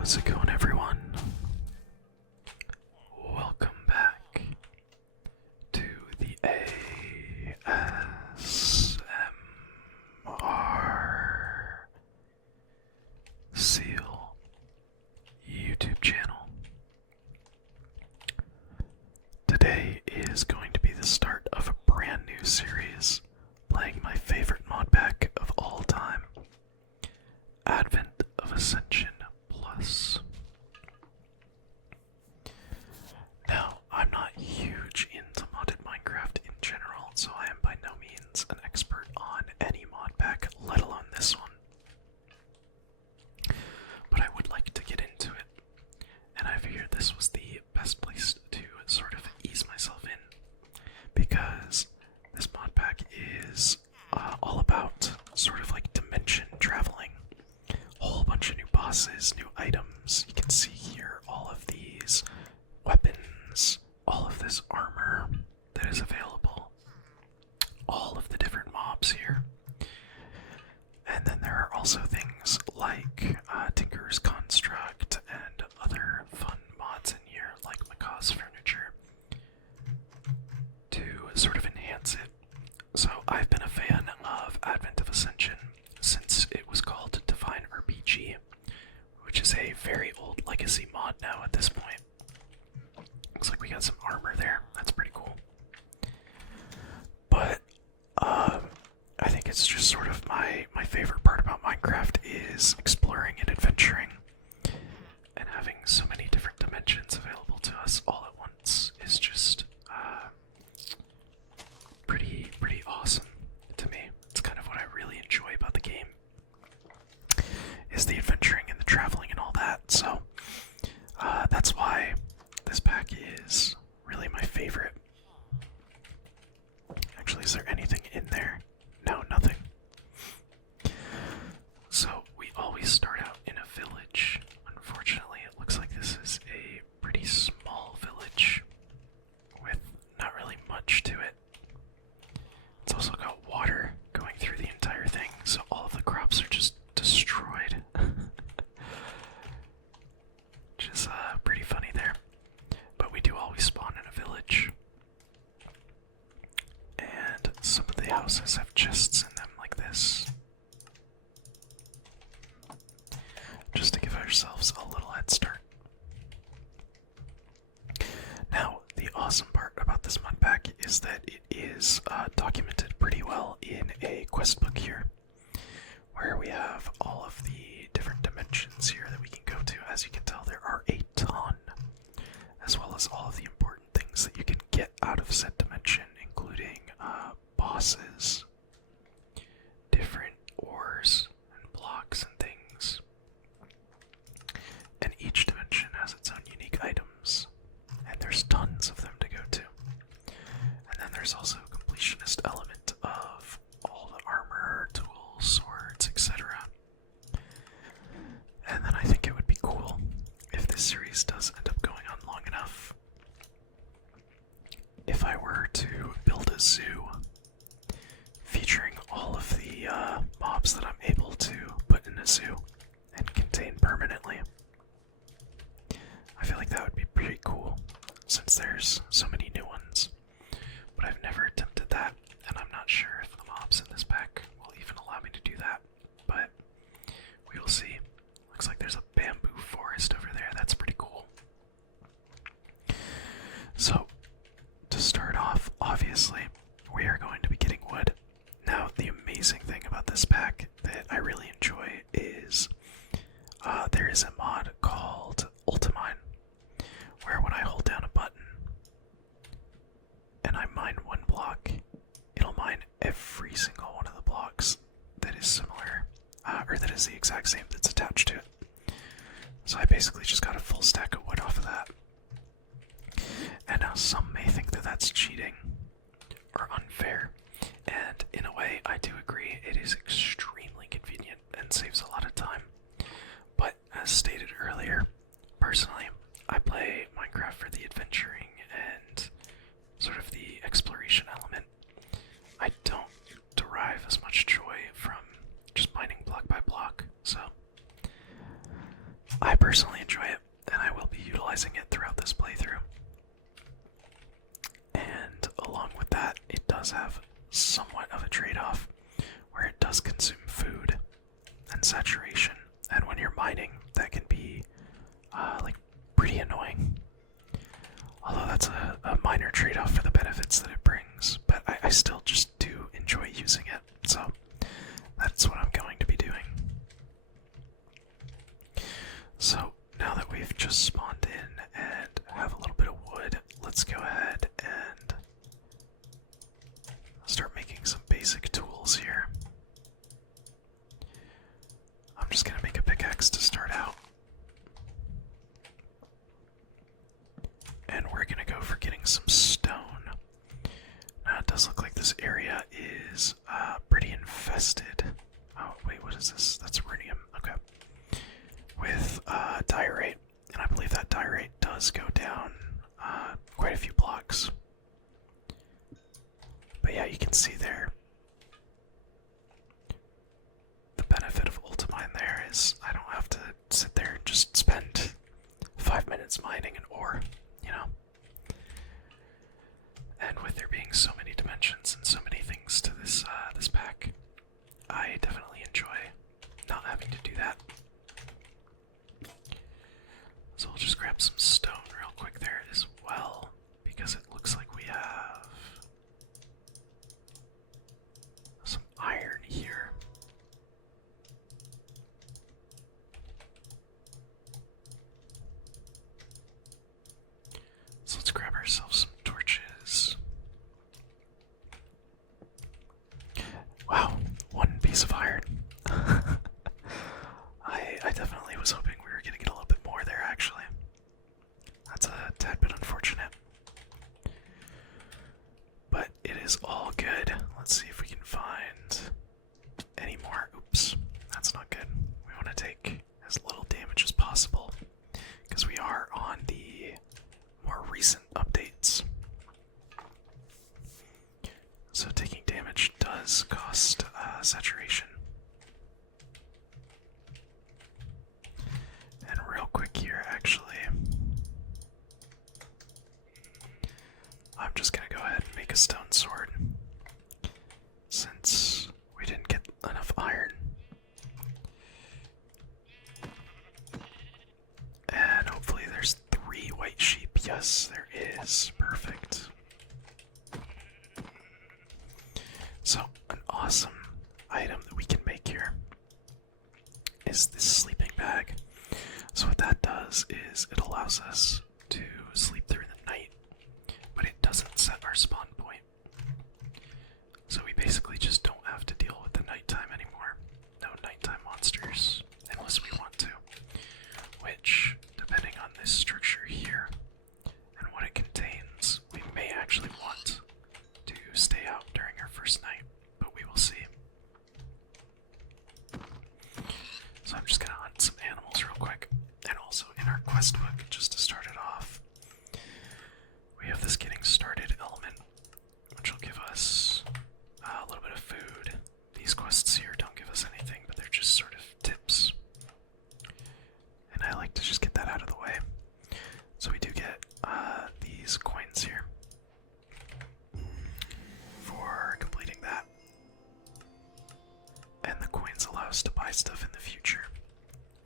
How's it going, everyone? Welcome back to the ASMR Seal YouTube channel. Today is going to be the start of a brand new series, playing my favorite mod pack of all time, Advent of Ascension Plus. Now, I'm not huge into modded Minecraft in general, so I am by no means an expert on any mod pack, let alone this one. But I would like to get into it, and I figured this was the best place to sort of ease myself in, because this mod pack is all about sort of like dimension traveling. A whole bunch of new bosses, new items. You can see here all of these weapons, all of this armor that is available, all of the different mobs here. And then there are also things like Tinker's Construct and other fun mods in here, like Macaw's Furniture, to sort of enhance it. So I've been a fan of Advent of Ascension since it was called Divine RPG, which is a very old legacy mod now at this point. Looks like we got some armor there. That's pretty cool. But I think it's just sort of my favorite part about Minecraft is exploring and adventuring, and having so many different dimensions available to us all at once is just pretty awesome to me. It's kind of what I really enjoy about the game, is the adventuring and the traveling and all that. So that's why this pack is really my favorite. Actually, is there anything in there? No, nothing. So we always start out in a village. Unfortunately, it looks like this is a pretty small village with not really much to it. It's also got water going through the entire thing, so all of the crops are just destroyed. Which is pretty funny there. But we do always spawn in a village. And some of the houses have chests in them like this, just to give ourselves a little head start. Now, the awesome part about this mod pack is that it is documented pretty well in a quest book here, where we have all of the different dimensions here that we can go to. As you can tell, there are a ton, as well as all of the important things that you can get out of said dimension, including bosses, different ores and blocks and things. And each dimension has its own unique items, and there's tons of them to go to. And then there's also a completionist element of all the armor, tools, swords, etc. And then I think it would be cool if this series does end up going on long enough, if I were to build a zoo featuring all of the mobs that I'm able to put in a zoo and contain permanently. I feel like that would be pretty cool, since there's so many new ones. But I've never attempted that, and I'm not sure if the mobs in this pack will even allow me to do that. But we will see. Looks like there's a bamboo forest over there. That's pretty cool. So, to start off, obviously, we are going to be getting wood. Now, the amazing thing about this pack that I really enjoy is there is a mod called Ultimine, where when I hold down a button and I mine one block, it'll mine every single one of the blocks that is similar, or that is the exact same that's attached to it. So I basically just got a full stack of wood off of that. And now some may think that that's cheating or unfair, and in a way I do agree. It is extremely convenient and saves a lot of time. But as stated earlier, personally, I play Minecraft for the adventuring and sort of the exploration element. I don't derive as much joy from just mining block by block, so I personally enjoy it, and I will be utilizing it throughout this playthrough. And along with that, it does have somewhat of a trade-off where it does consume food and saturation, and when you're mining, that can be like pretty annoying. Although that's a minor trade-off for the benefits that it brings, but I still just do enjoy using it, so that's what I'm going to be doing. So now that we've just spawned in and have a little bit of wood, let's go ahead and start making some basic tools here. I'm just gonna make a pickaxe to start out. And we're gonna go for getting some stone. Now it does look like this area is pretty infested. Oh wait, what is this? That's rhenium. Okay. With diorite, and I believe that diorite does go down quite a few blocks. But yeah, you can see there. The benefit of Ultimine there is I don't have to sit there and just spend 5 minutes mining an ore, you know? And with there being so many dimensions and so many things to this this pack, I definitely enjoy not having to do that. So we'll just grab some stone real quick there as well, because it looks like we have some iron here. So let's grab ourselves some torches. Wow, one piece of iron. I definitely was hoping we were going to get a little bit more there, actually. That's a tad bit unfortunate. But it is all good. Let's see if we can find any more. Oops, that's not good. We want to take as little damage as possible, because we are on the more recent updates. So taking damage does cost saturation. And real quick here, actually, I'm just gonna go ahead and make a stone sword, since we didn't get enough iron. And hopefully there's 3 white sheep. Yes, there is. Perfect. So, an awesome item that we can make here is this sleeping bag. So what that does is it allows us to sleep through the night, but it doesn't set our spawn point. So we basically just don't have to deal with the nighttime anymore. No nighttime monsters, unless we want to. Which, depending on this structure here and what it contains, we may actually want to stay out during our first night, but we will see. So I'm just gonna hunt some animals real quick. And also in our quest book, just to start it off, we have this getting started element, which will give us a little bit of food. These quests here don't give us anything, but they're just sort of tips. And I like to just get that out of the way. So we do get these coins here for completing that. And the coins allow us to buy stuff in the future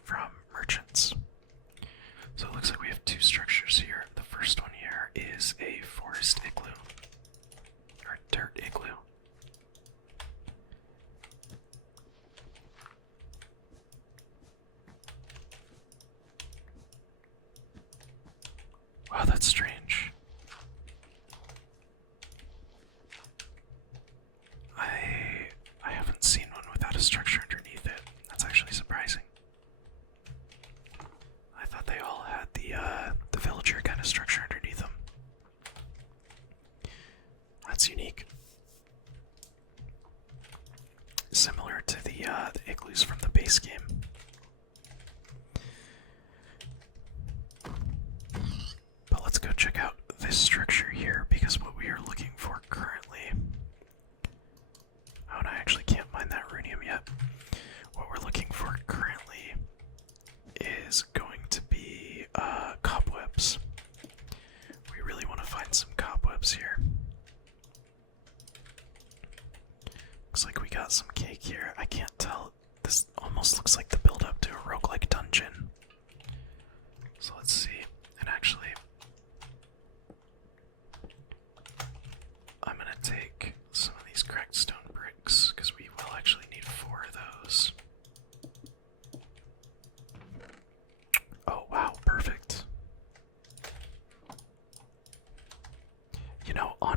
from merchants. So it looks like we have 2 structures here. The first one here is a forest igloo, or dirt igloo. Wow, that's strange. I haven't seen one without a structure underneath it. That's actually surprising. I thought they all had the villager kind of structure underneath them. That's unique. Similar to the igloos from the base game. But let's go check out this structure here, because what we are looking for currently... Oh, and I actually can't mine that rhenium yet. What we're looking for currently is going to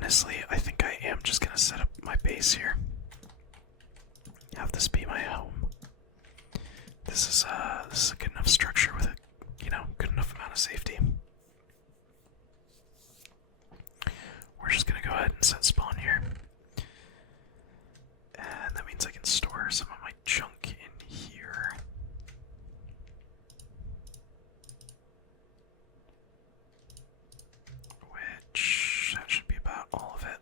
honestly, I think I am just gonna set up my base here. Have this be my home. This is a good enough structure with a, good enough amount of safety. We're just gonna go ahead and set spawn here. And that means I can store some of my junk in here. Which, that should be about all of it.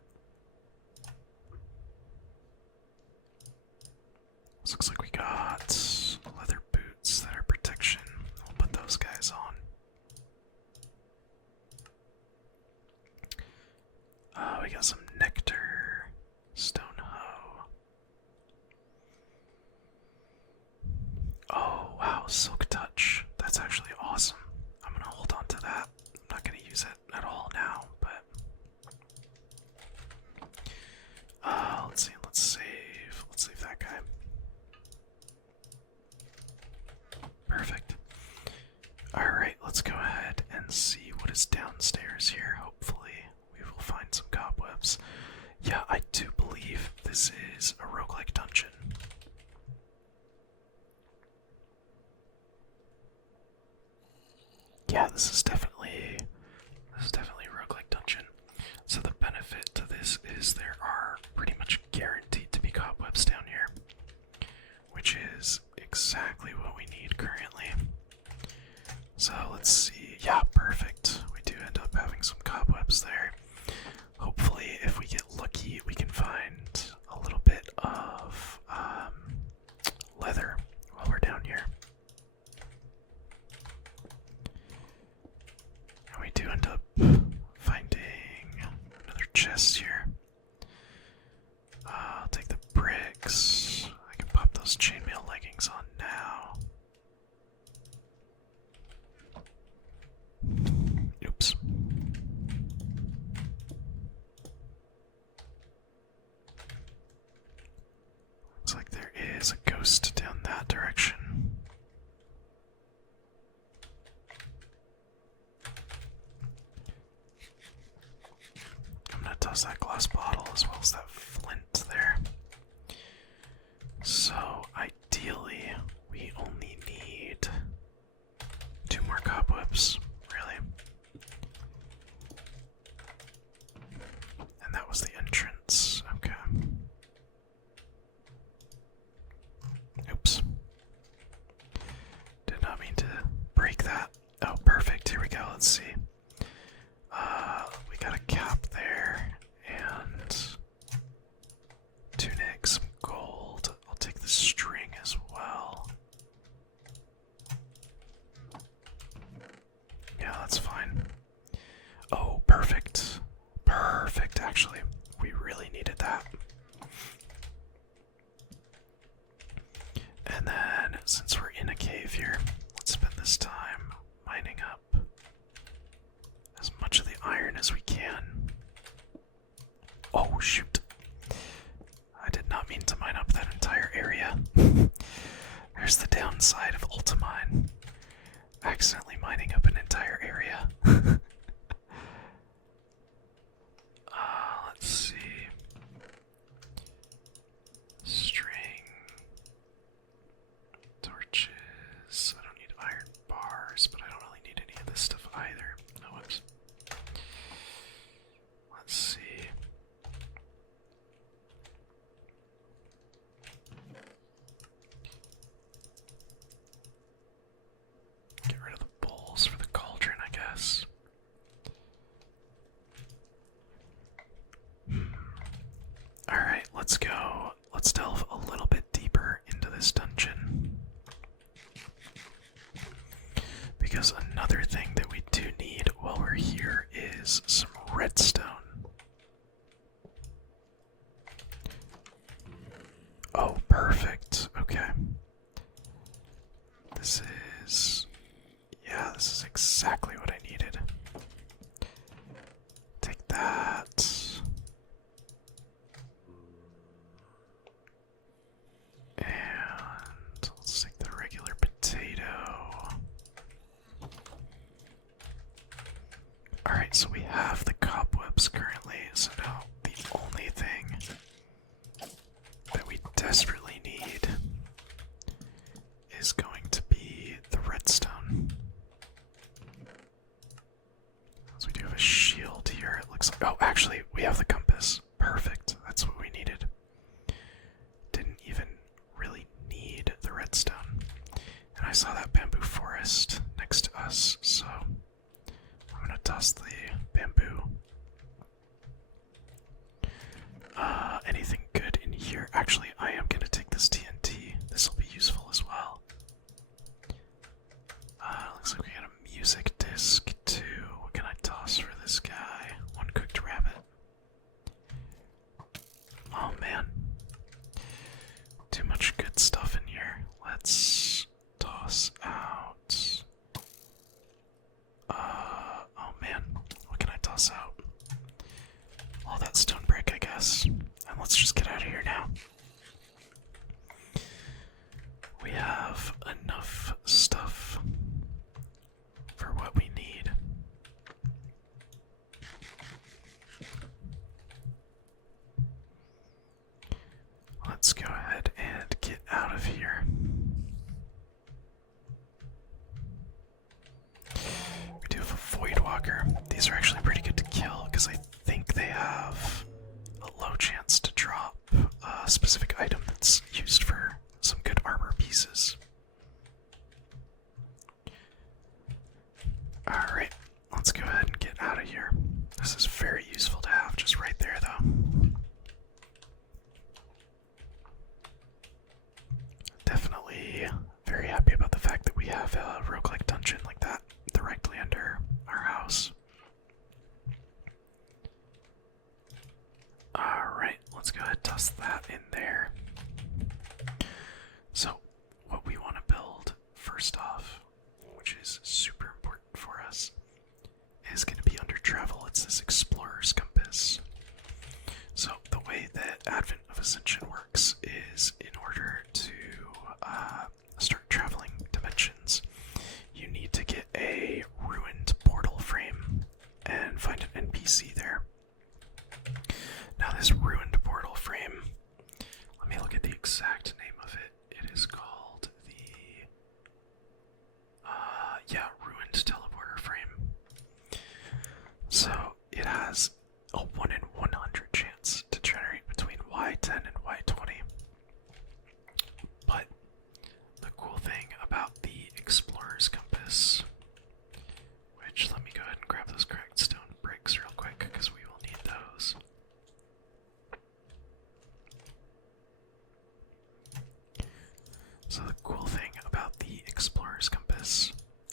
This looks like we got leather boots that are protection. We'll put those guys on. We got some nectar, stone hoe. Oh, wow, silk touch. That's actually awesome. I'm gonna hold on to that. I'm not gonna use it at all now, but let's see, let's save that guy. Perfect. Alright, let's go ahead and see what is downstairs here. Hopefully we will find some cobwebs. Yeah, I do believe this is a roguelike dungeon. Yeah, this is definitely a roguelike dungeon. So the benefit to this is there are pretty much guaranteed to be cobwebs down here, which is exactly what we need currently. So let's see. Yeah, perfect. We do end up having some cobwebs there. Hopefully, if we get lucky, we can find a little bit of leather while we're down here. And we do end up finding another chest here. I'll take the bricks. I can pop those chainmail leggings on now. Oops. Looks like there is a ghost down that direction. I'm gonna toss that glass bottle as well as that flint there. So, ideally, we only need 2 more cobwebs, really. And that was the entrance. Okay. Oops. Did not mean to break that. Oh, perfect. Here we go. Let's see. We got a cap there, and tunic, some gold. I'll take the string as well. Yeah, that's fine. Oh, perfect. Perfect, actually. We really needed that. And then, since we're in a cave here, let's spend this time mining up as much of the iron as we can. Oh, shoot. I did not mean to mine up that entire area. There's the downside of Ultimine. Accidentally mining up an entire area. Let's see. String. Torches. I don't need iron bars, but I don't really need any of this stuff either. Oh, whoops. Let's see. Get rid of the bowls for the cauldron, I guess. Alright, let's go. Let's delve a little bit deeper into this dungeon. Because another thing that we do need while we're here is some redstone. Oh, perfect. Okay. This is exactly what I needed. Take that. And let's take the regular potato. Alright, so we have the cobwebs currently, so now is going to be the redstone. So we do have a shield here, it looks like. Oh, actually, we have the compass. Perfect. That's what we needed. Didn't even really need the redstone. And I saw that bamboo forest next to us, so I'm gonna toss the bamboo. Anything good in here? Actually, I am gonna take this TNT. This will be useful as well. Looks like we got a music disc too. What can I toss for this guy? One cooked rabbit. Oh man. Too much good stuff in here. Let's toss out. Oh man. What can I toss out? All that stone brick, I guess. And let's just get out of here now. We have enough stuff for what we need. Let's go ahead and get out of here. We do have a Void Walker. These are actually pretty good to kill because I think they have a low chance to drop a specific item that's used for some good armor pieces. Alright, let's go ahead and get out of here. This is very useful to have just right there, though. Definitely very happy about the fact that we have a roguelike dungeon like that directly under our house. Alright, let's go ahead and toss that in there. So, what we want to build first off, which is super important for us, is going to be under travel. It's this Explorer's Compass. So, the way that Advent of Ascension works is in order to start traveling dimensions, you need to get a ruined portal frame and find an NPC there. Now, this ruined portal frame, let me look at the exact name of it. It is called the, Ruined Teleporter Frame. So, it has a 1 in 100 chance to generate between Y10 and Y20. But the cool thing about the Explorer's Compass, which, let me go ahead and grab those cracked stone bricks real quick because we will need those. So the cool thing about the Explorer's Compass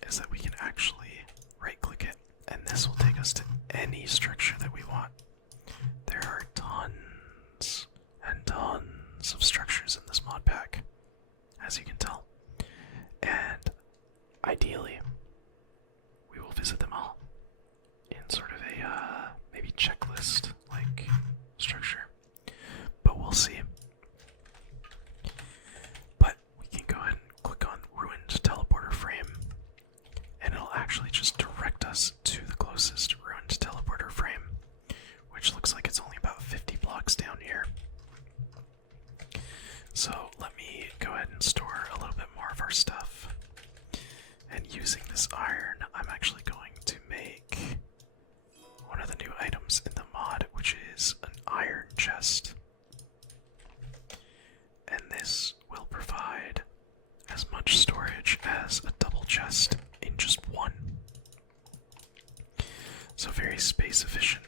is that we can actually right-click it, and this will take us to any structure that we want. There are tons and tons of structures in this mod pack, as you can tell. And ideally, we will visit them all in sort of a maybe checklist-like structure. But we'll see. But we can go ahead and click on Ruined Teleporter Frame, and it'll actually just direct us to the closest Ruined Teleporter Frame, which looks like it's only about 50 blocks down here. So let me go ahead and store a little bit more of our stuff. And using this iron, I'm actually going to make one of the new items in the mod, which is an iron chest. And this will provide as much storage as a double chest in just one. So very space efficient.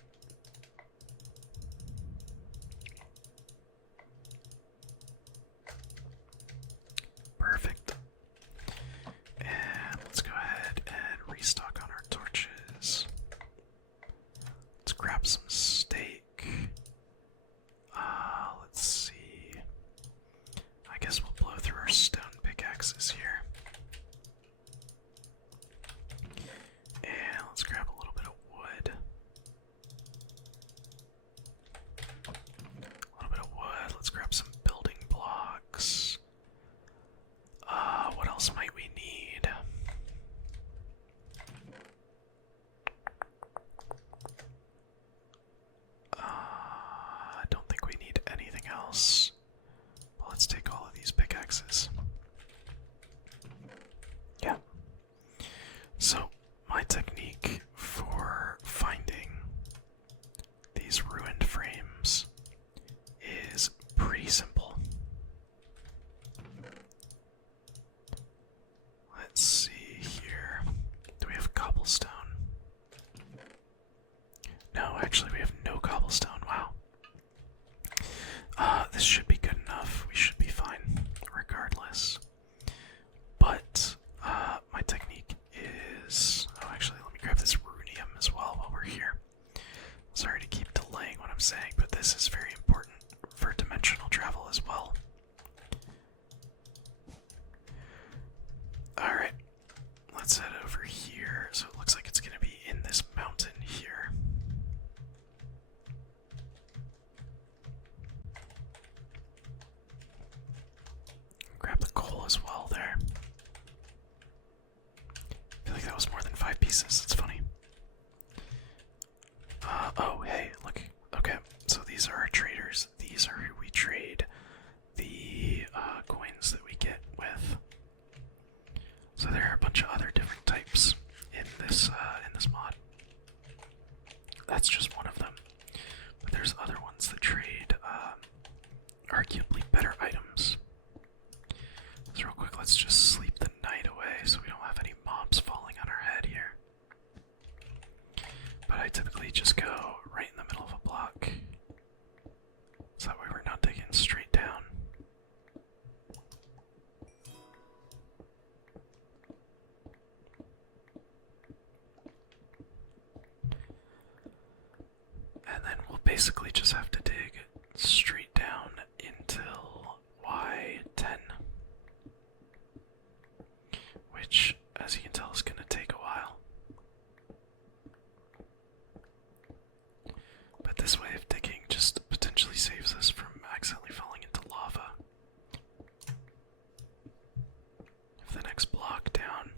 Perfect. And let's go ahead and restock on our torches. Let's grab some steak. Let's see. I guess we'll blow through our stone pickaxes here. And let's grab a little bit of wood. A little bit of wood. Let's grab some building blocks. What else might we need? I don't think we need anything else. But let's take all of these pickaxes. pieces. It's funny. Oh, hey, look. Okay, so these are our traders. These are who we trade the coins that we get with. So there are a bunch of other different types in this mod. That's just one of them. But there's other ones that trade arguably better items. So real quick, let's just sleep the night away so we don't have any mobs falling on our head here. But I typically just go right in the middle of a block. So that way we're not digging straight down. And then we'll basically just have to dig straight down until Y10. Which, as you can tell, is going to take a while. But this way of digging just potentially saves us from accidentally falling into lava. If the next block down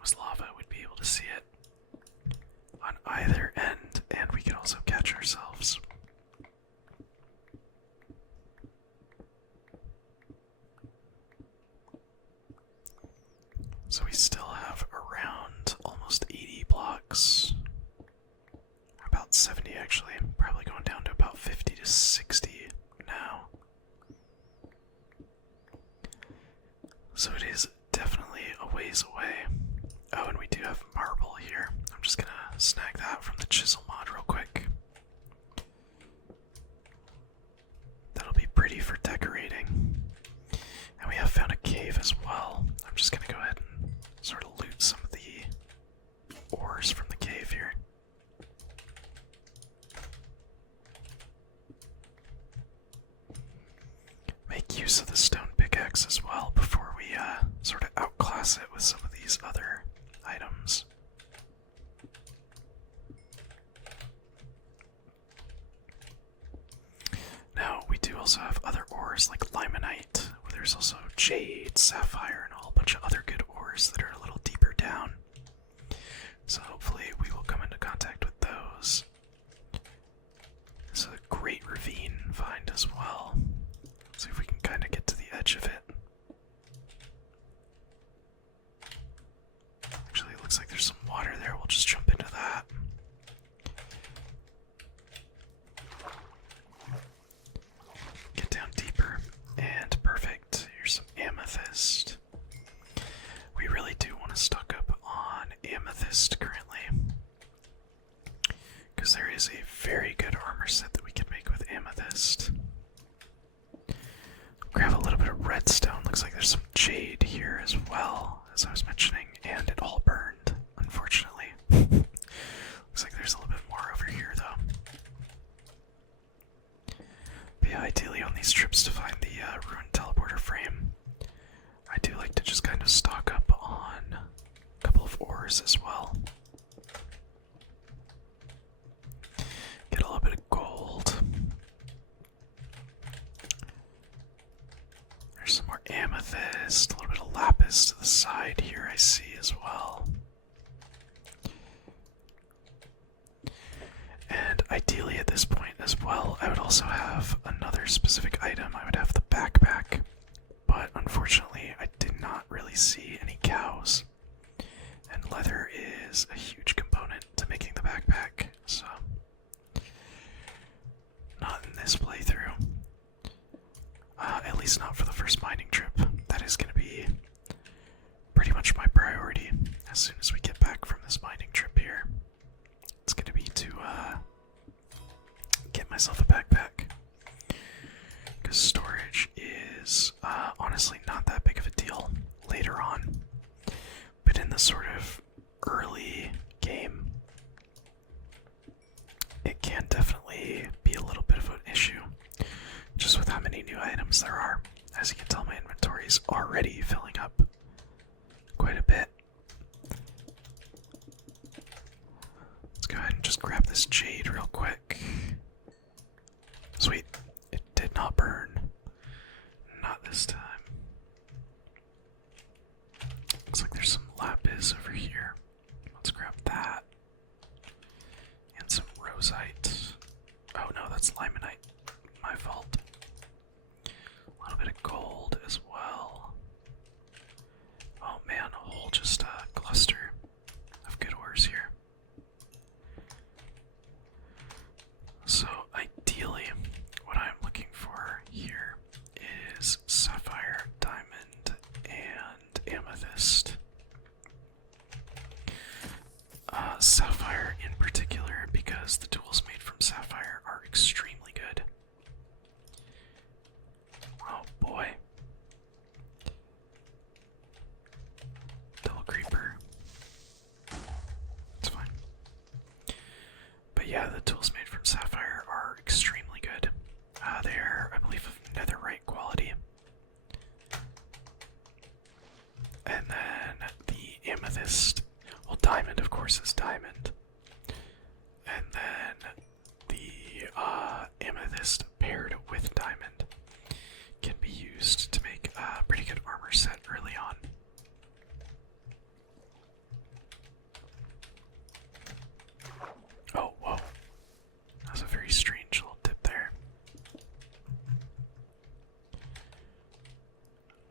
was lava, we'd be able to see it on either end, and we could also catch ourselves. So we still have around almost 80 blocks. About 70 actually. Probably going down to about 50 to 60 now. So it is definitely a ways away. Oh, and we do have marble here. I'm just gonna snag that from the chisel mod real quick. That'll be pretty for decorating. And we have found a cave as well. I'm just gonna go ahead and sort of loot some of the ores from the cave here. Make use of the stone pickaxe as well before we sort of outclass it with some of these other items. Now, we do also have other ores like limonite. There's also jade, sapphire, and a whole bunch of other good ores that are a little deeper down. So hopefully we will come into contact with those. There's a great ravine find as well. Let's see if we can kind of get to the edge of it. Actually, it looks like there's some water there. We'll just jump into that. Get down deeper. And perfect. Here's some amethyst. We really do want to stock up on amethyst currently, because there is a very good armor set that we can make with amethyst. Grab a little bit of redstone. Looks like there's some jade here as well, as I was mentioning, and it all burned, unfortunately. Looks like there's a little bit more over here, though. But yeah, ideally on these trips to find the ruined teleporter frame, I do like to just kind of stock up on a couple of ores as well. Get a little bit of gold. There's some more amethyst, a little bit of lapis to the side here I see as well. And ideally at this point as well, I would also have another specific item. I would have the backpack, but unfortunately I did not really see any cows. And leather is a huge component to making the backpack, so not in this playthrough. At least not for the first mining trip. That is going to be pretty much my priority as soon as we get back from this mining trip here. It's going to be to get myself a backpack, because storage is honestly not that big of a deal later on, but in the sort of early game, it can definitely be a little bit of an issue, just with how many new items there are. As you can tell, my inventory is already filling up quite a bit. Let's go ahead and just grab this jade real quick. Sweet. It did not burn. Not this time. Looks like there's some lapis over here. Let's grab that. that's limonite. My fault. A little bit of gold as well. Oh man, a whole just cluster of good ores here. So ideally, what I'm looking for here is sapphire, diamond, and amethyst. Sapphire in particular, because the tools made from sapphire are extremely good. Oh boy. Double creeper. It's fine. But yeah, the tools made from sapphire are extremely good. They're, I believe, of netherite quality. And then the amethyst, well, diamond, of course, is diamond. And then the amethyst paired with diamond can be used to make a pretty good armor set early on. Oh, whoa. That was a very strange little dip there.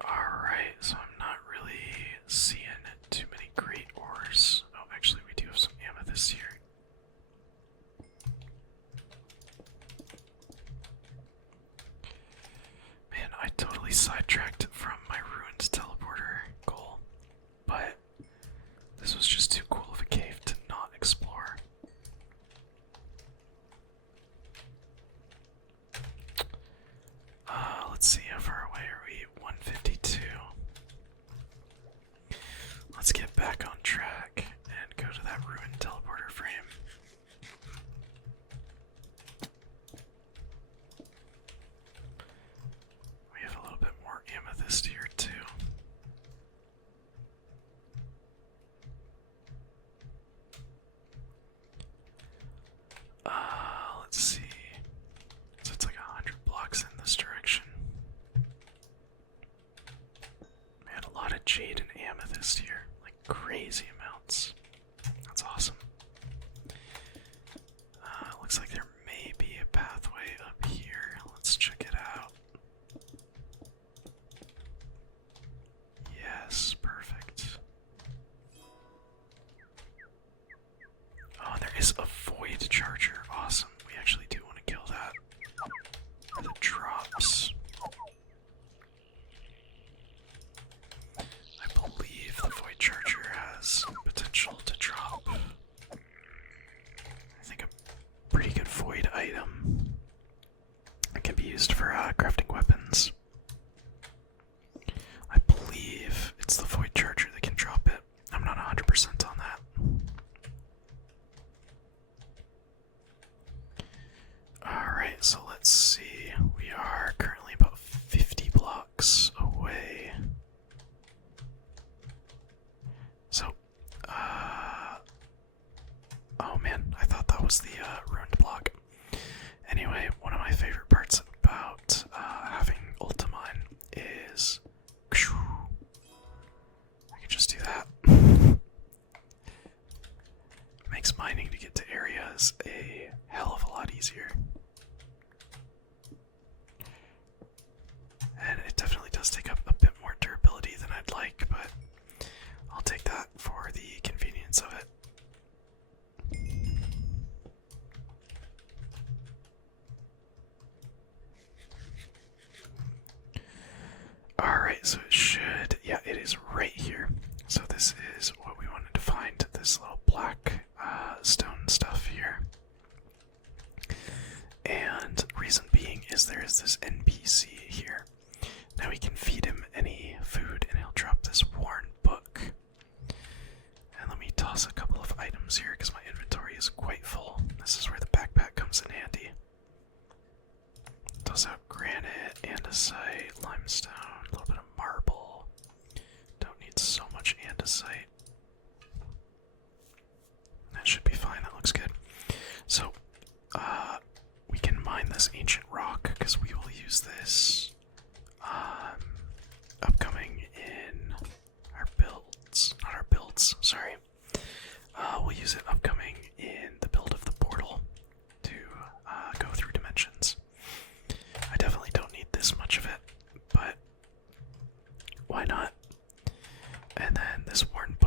Alright, so I'm not really seeing too many great ores. Oh, actually, we do have some amethyst here. Man, I totally sidetracked from my ruined teleporter goal, but this was just too cool of a cave to not explore. Let's see, how far away are we? 152. Let's get back on track and go to that ruined teleporter frame. We have a little bit more amethyst here too. Let's see. So it's like 100 blocks in this direction. Man, a lot of jade and amethyst here. Like crazy amounts. That's awesome. Looks like there may be a pathway up here. Let's check it out. Yes, perfect. Oh, there is a void charger. Awesome. We actually do want to kill that. For the drops. I believe the void charger has potential to drop, I think, a pretty good void item. It can be used for crafting weapons. I believe it's the void charger that can drop it. I'm not 100% on that. Alright, so let's see. We are currently about 50 blocks away. So, oh man, I thought that was the ruined block. Anyway, one of my favorite parts about having Ultimine is I can just do that. Makes mining to get to areas a hell of a lot easier. And it definitely does take up a bit more durability than I'd like, but I'll take that for the convenience of it. Alright, so it should, yeah, it is right here. So this is what we wanted to find, this little black stone stuff here. And reason being is there is this NPC here. Now we can feed him any food and he'll drop this worn book. And let me toss a couple of items here because my inventory is quite full. This is where the backpack comes in handy. Toss out granite, andesite, limestone, a little bit of marble. Don't need so much andesite. That should be fine, that looks good. So, we can mine this ancient rock because we will use this upcoming in our builds. Not our builds, sorry. We'll use it upcoming in the build of the portal to go through dimensions.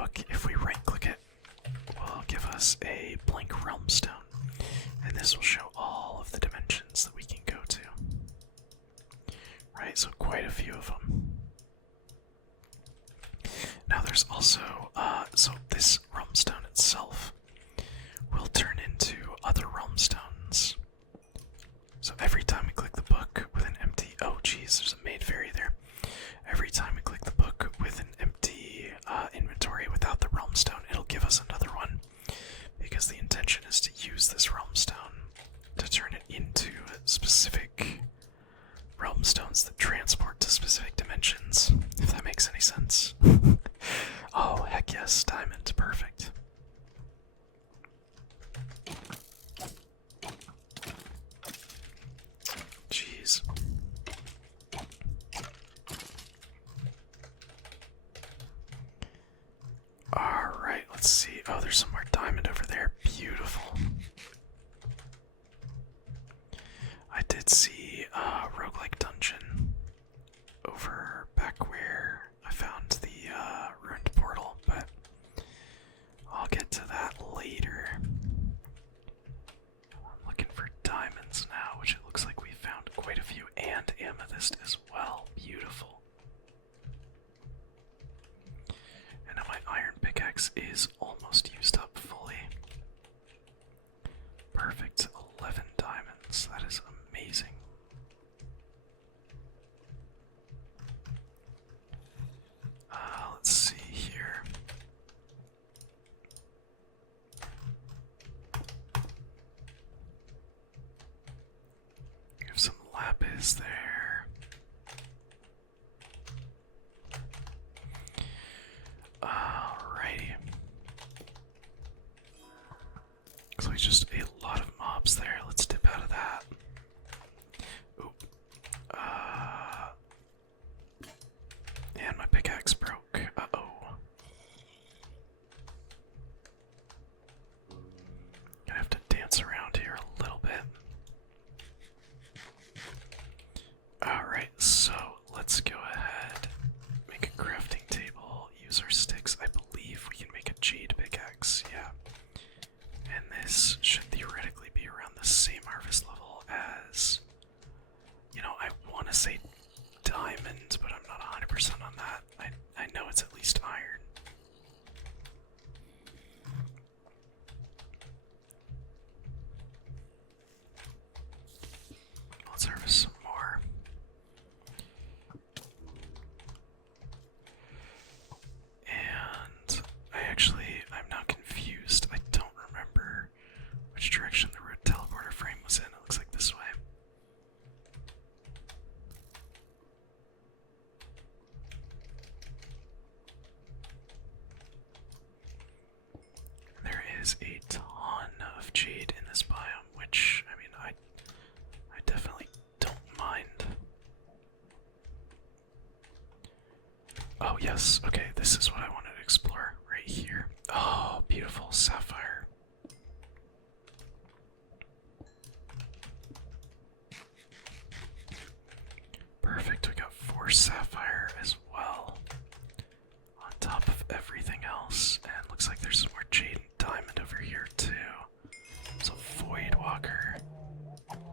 book, if we right-click it, will give us a blank realm stone. And this will show all of the dimensions that we can go to. Right, so quite a few of them. Now there's also, so this realm stone itself will turn into other realm stones. So every time we click the book with an empty, oh geez, there's a maid fairy there. Every time we click the book with an empty inventory without the realm stone, it'll give us another one. Because the intention is to use this realm stone to turn it into specific realm stones that transport to specific dimensions, if that makes any sense. Oh, heck yes, diamond, perfect. Jeez. Alright, let's see. Oh, there's some more diamond over there. Beautiful. I did see a roguelike dungeon over back where I found the ruined portal, but I'll get to that later. I'm looking for diamonds now, which it looks like we found quite a few, and amethyst as well. Beautiful. And now my iron pickaxe is almost used up fully. Perfect. 11 diamonds. That is amazing. Let's see here. We have some lapis there. Alrighty. Looks like just a lot of mobs there. Let's dip out of that. Oop. And my pickaxe broke. Uh-oh. Gonna have to dance around here a little bit. Alright, so let's go ahead. Make a crafting table. Use our sticks. I believe we can make a jade pickaxe. Yeah. And this should theoretically be around the same harvest level as, you know, I want to say diamond, but I'm not 100% on that. I know it's at least iron. Let's harvest some more. And I'm now confused. I don't remember which direction the road teleporter frame was in. It looks like this way. There is a ton of jade in this biome, which, I mean, I definitely don't mind. Oh yes, okay, this is what I wanted to explore right here. Oh, beautiful sapphire. Perfect, we got 4 sapphire as well. On top of everything else. And looks like there's some more jade and diamond over here too. There's a void walker. And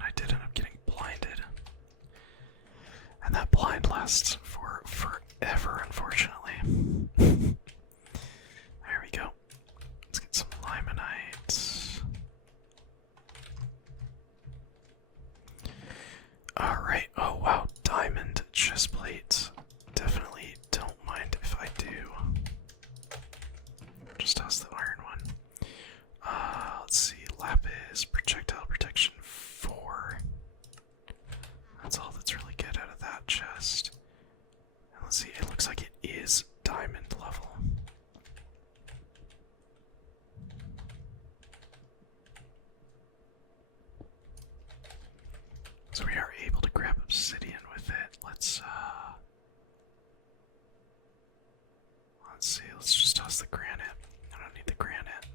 I did end up getting blinded. And that blind lasts for forever, unfortunately. There we go. Let's get some limonite. Alright, oh wow, diamond chestplate. Definitely don't mind if I do. Just toss the iron one. Let's see, lapis, projectile protection 4. That's all that's really good out of that chest. And let's see, it looks like it is diamond level. So we are able to grab obsidian with it. Let's see, let's just toss the granite. I don't need the granite.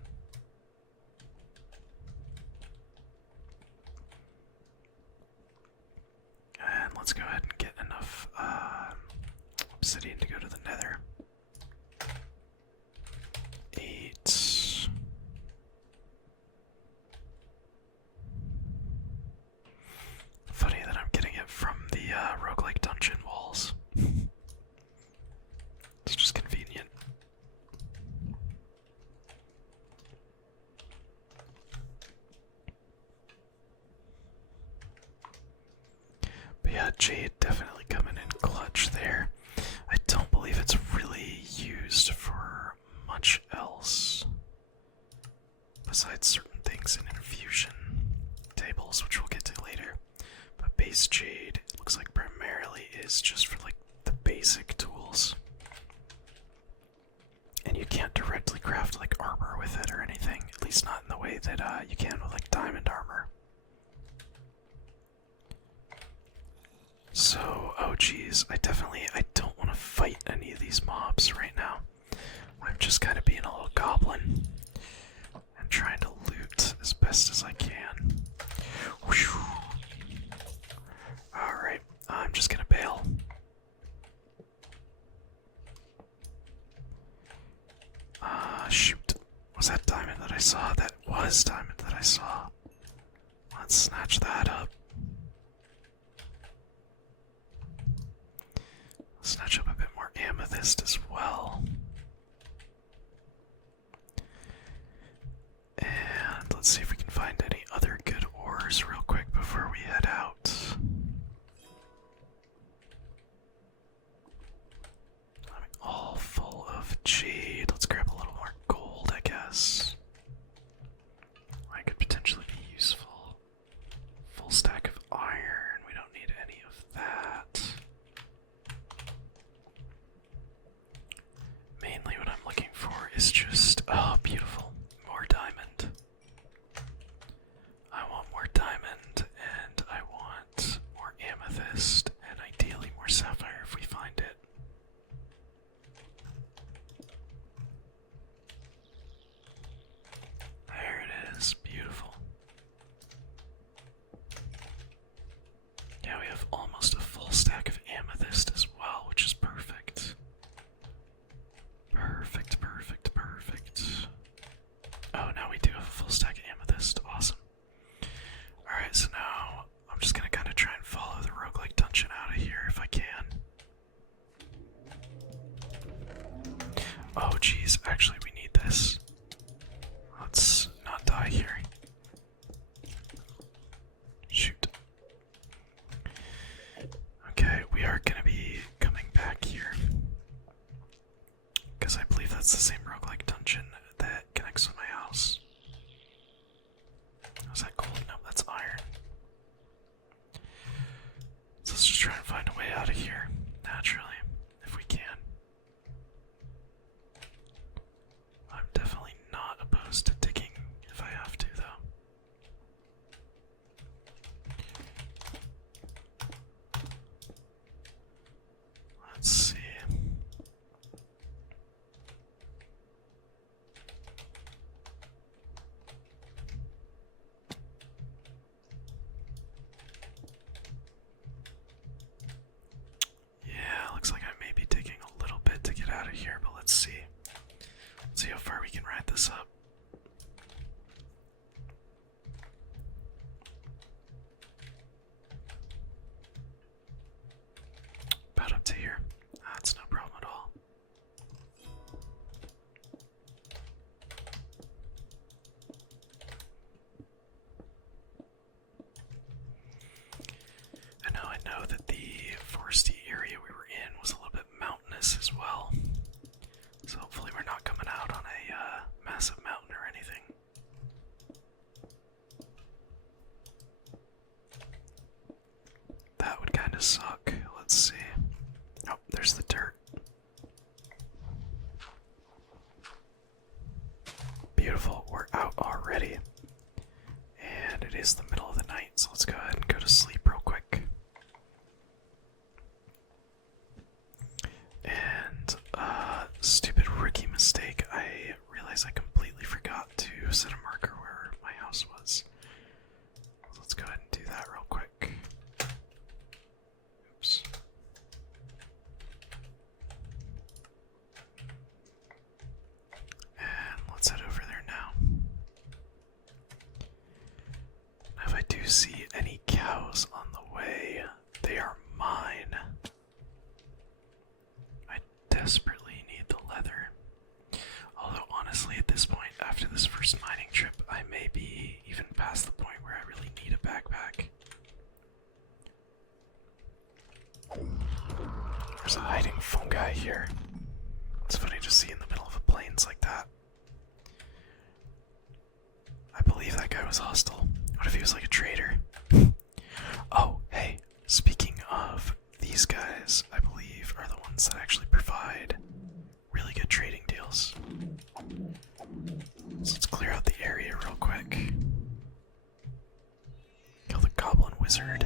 And let's go ahead and get enough besides certain things in infusion tables, which we'll get to later. But base jade, it looks like primarily is just for like the basic tools. And you can't directly craft like armor with it or anything, at least not in the way that you can with like diamond armor. So, oh geez, I don't want to fight any of these mobs right now. I'm just kind of being a little goblin and trying to loot as best as I can. Alright, I'm just gonna bail. Shoot. Was that diamond that I saw? That was diamond that I saw. Let's snatch that up. Snatch up a bit more amethyst as well. And let's see if we can find any other good ores real quick before we head out. I'm all full of jade. Let's grab a little more gold, I guess. I could potentially be useful. Full stack of iron. We don't need any of that. Mainly what I'm looking for is just, oh, beautiful, more diamond. I want more diamond, and I want more amethyst, and ideally more sapphire if we find it. There it is, beautiful. Yeah, we have almost a full stack of amethyst as well, which is perfect. Perfect, perfect, perfect. Oh, now we do have a full stack of amethyst. Awesome. Alright, so now I'm just gonna kind of try and follow the roguelike dungeon out of here if I can. Oh, geez, actually, we need this. Let's not die here. Shoot. Okay, we are gonna be coming back here. Because I believe that's the same roguelike dungeon that connects with my house. Is that gold? No, that's iron. So let's just try and find a way out of here, naturally, if we can. I'm definitely not opposed to digging if I have to, though. Let's see. Yeah, looks like I may be digging a little bit to get out of here, but let's see. Let's see how far we can ride this up. About up to here. That's no problem at all. I know that the foresty area we were in was a little bit mountainous as well. So hopefully we're not coming out on a massive mountain or anything. That would kind of suck. Let's see. Oh, there's the dirt. Beautiful, we're out already. And it is the middle of the night, so let's go ahead and go to sleep real quick. And, stupid rookie mistake. I realized I completely forgot to set a marker where my house was. So let's go ahead and do that real quick. Oops. And let's head over there now. If I do see any cows on the way, they are mine. I desperately need the leather. Although honestly, at this point, after this first mining trip, I may be even past the point where I really need a backpack. There's a hiding fungi here. It's funny to see in the middle of a plains like that. believe that guy was hostile. What if he was like a traitor? Oh, hey, speaking of, these guys, I believe, are the ones that actually provide really good trading deals. So let's clear out the area real quick. Kill the goblin wizard.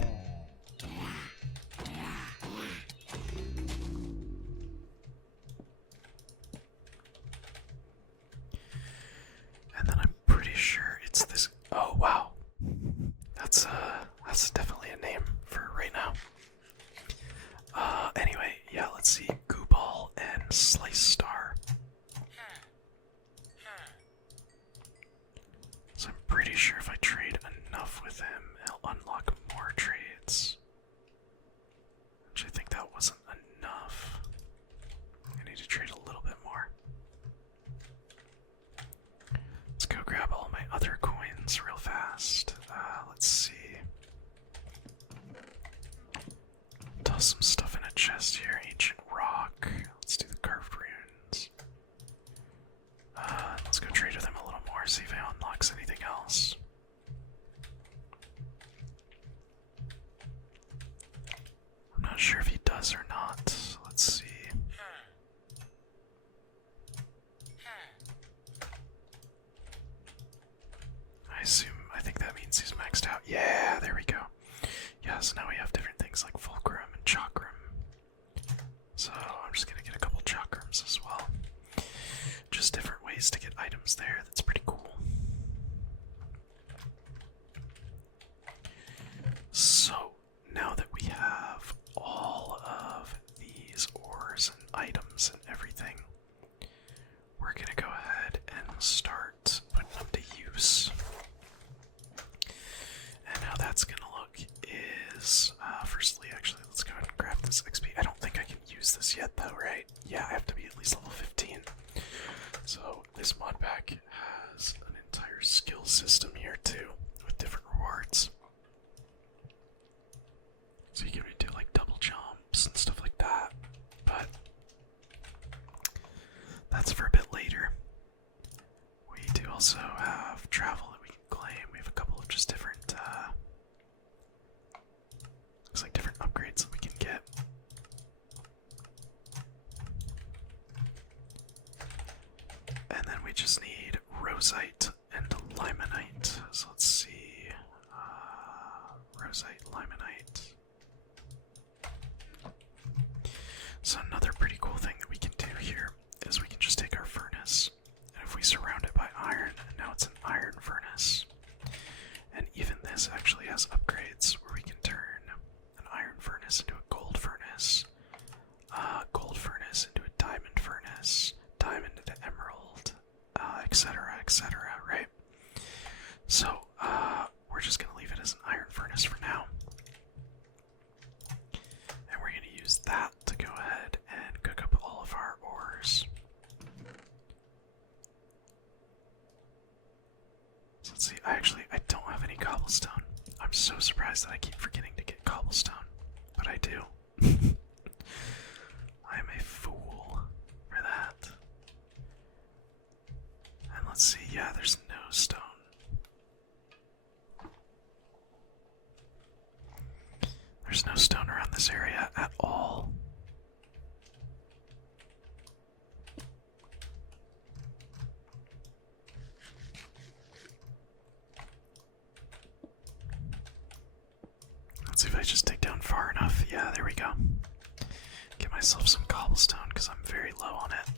And then I'm pretty sure it's this. Oh wow, that's definitely a name for right now. Anyway, yeah, let's see. Goo Ball and Slice Star. So I'm pretty sure if I trade enough with him, he'll unlock more trades. Which I think that wasn't enough. I need to trade a little bit more. Let's go grab all my other coins real fast. Let's see. Toss some stuff in a chest here. Ancient rock. Let's do the carved runes. Let's go trade with him a little more, see if he unlocks anything else. I'm not sure if he does or not. Let's see. I think that means he's maxed out. Yeah, there we go. Yeah, so now we have different things like Fulcrum and Chakram. So I'm just gonna get a couple Chakrams as well. Just different ways to get items there. That's pretty cool. So now that we have all of these ores and items and everything, we're gonna go ahead and start putting them to use. And how that's gonna look is, firstly, actually, let's go ahead and grab this XP. I don't think I can use this yet, though, right? Yeah, I have to be at least level 15. So this mod pack has an entire skill system here too, with different rewards. So you can do like double jumps and stuff like that, but that's for a bit later. We do also have travel that we can claim. We have a couple of just different, looks like different upgrades that we can get. And then we just need Rosite and Limonite. So let's see. Rosite, Limonite. So another pretty cool thing that we can do here is we can just take our furnace, and if we surround it by iron, now it's an iron furnace. And even this actually has upgrades where we can turn an iron furnace into a gold furnace, into a diamond furnace, diamond into emerald, etc., right? So, we're just gonna leave it as an iron furnace for now. And we're gonna use that to go ahead and cook up all of our ores. So let's see, I don't have any cobblestone. I'm so surprised that I keep forgetting to get cobblestone, but I do. I am a fool for that. And let's see, yeah, there's no stone. There's no stone around this area at all. Let's see if I just dig down far enough. Yeah, there we go. Get myself some cobblestone because I'm very low on it.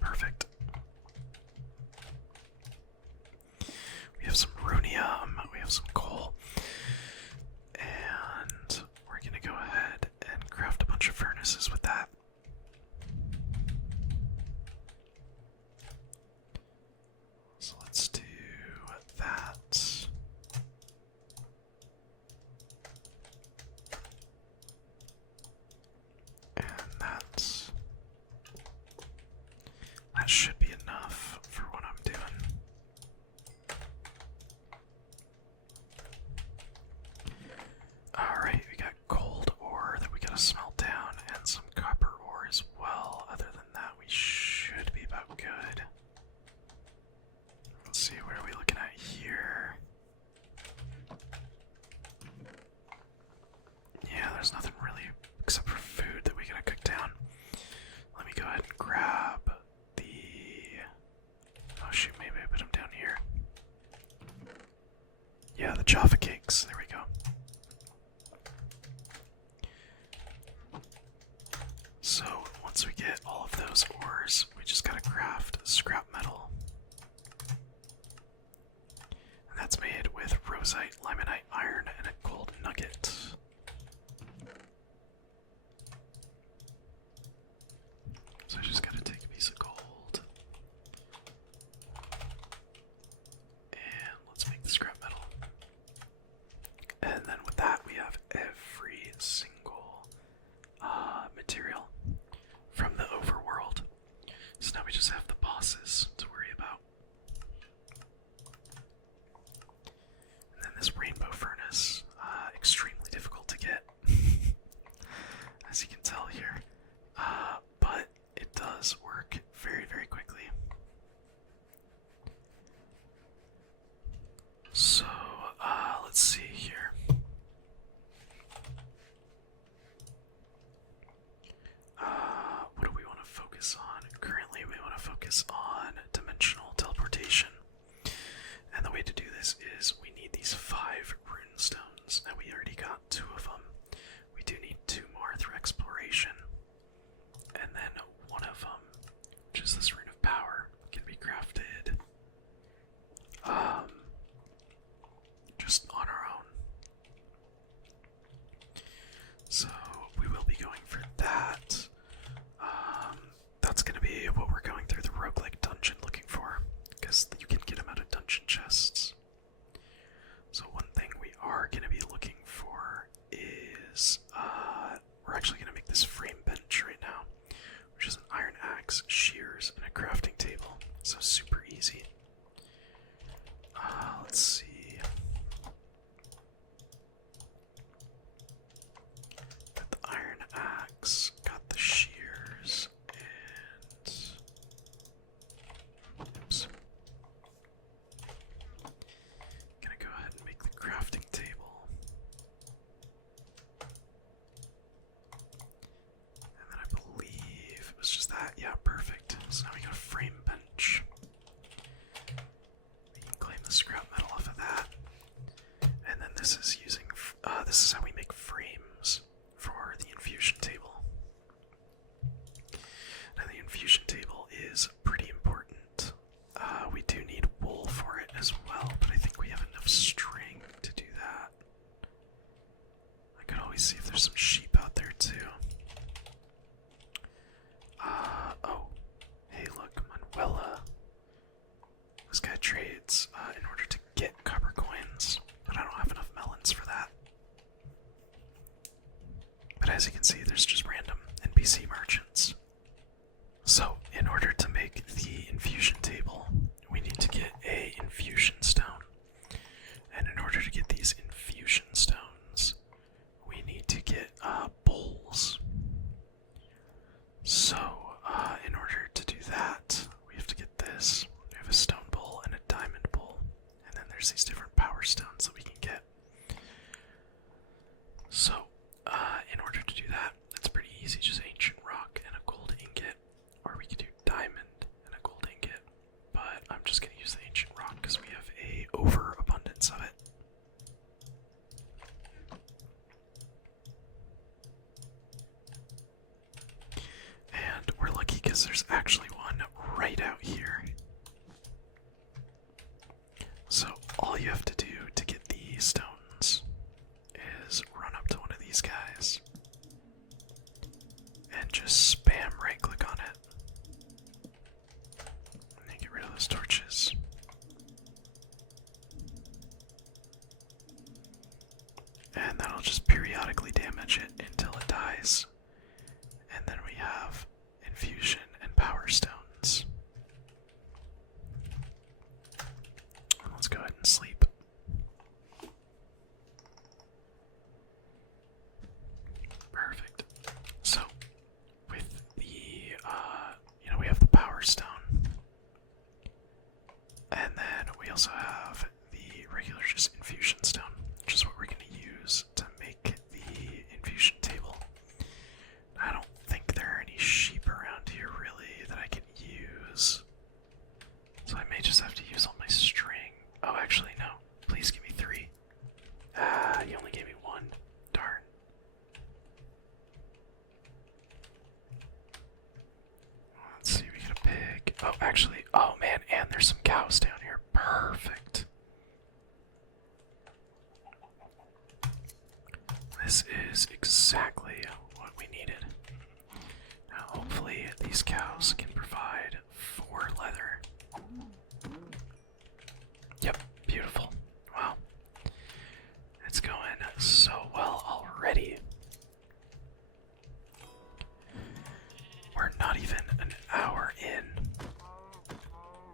Perfect. We have some runium, we have some coal, and we're gonna go ahead and craft a bunch of furnaces with that. So let's do that. this is using. This is how we make frames for the infusion table. Now the infusion table is pretty important. We do need wool for it as well, but I think we have enough string to do that. I could always see if there's some sheep out there too. Oh. Hey, look, Manuela. This guy trades in order to get copper coins, but I don't have enough melons for that. But as you can see, there's just random NPC merchants. So, in order to make the infusion table, we need to get a infusion stone. And in order to get these infusion stones, we need to get bowls. So, in order to do that, we have to get this. We have a stone bowl and a diamond bowl. And then there's these different power stones that we can get. So, in order to do that, it's pretty easy. Just ancient rock and a gold ingot. Or we could do diamond and a gold ingot. But I'm just going to use the ancient rock because we have a overabundance of it. And we're lucky because there's actually one right out here. So all you have to do to get the stones is run up to one of these guys and just spam right click on it. And then get rid of those torches. And that'll just periodically damage it until it dies. And then we have infusion and power stones. And let's go ahead and sleep. Perfect. So, with the, we have the power stone. And then we also have the regular just infusion stone, which is what we're going to use to make the infusion table. I don't think there are any sheep around here really that I can use. So I may just have to use all my string. Oh, actually, no. Please give me 3. Ah, you only gave me 1. Darn. Let's see, we get a pig. Oh, actually, oh man, and there's some cows down here. Perfect. This is exactly what we needed. Now, hopefully, these cows can provide 4 leather. Yep, beautiful. Wow. It's going so well already. We're not even an hour in,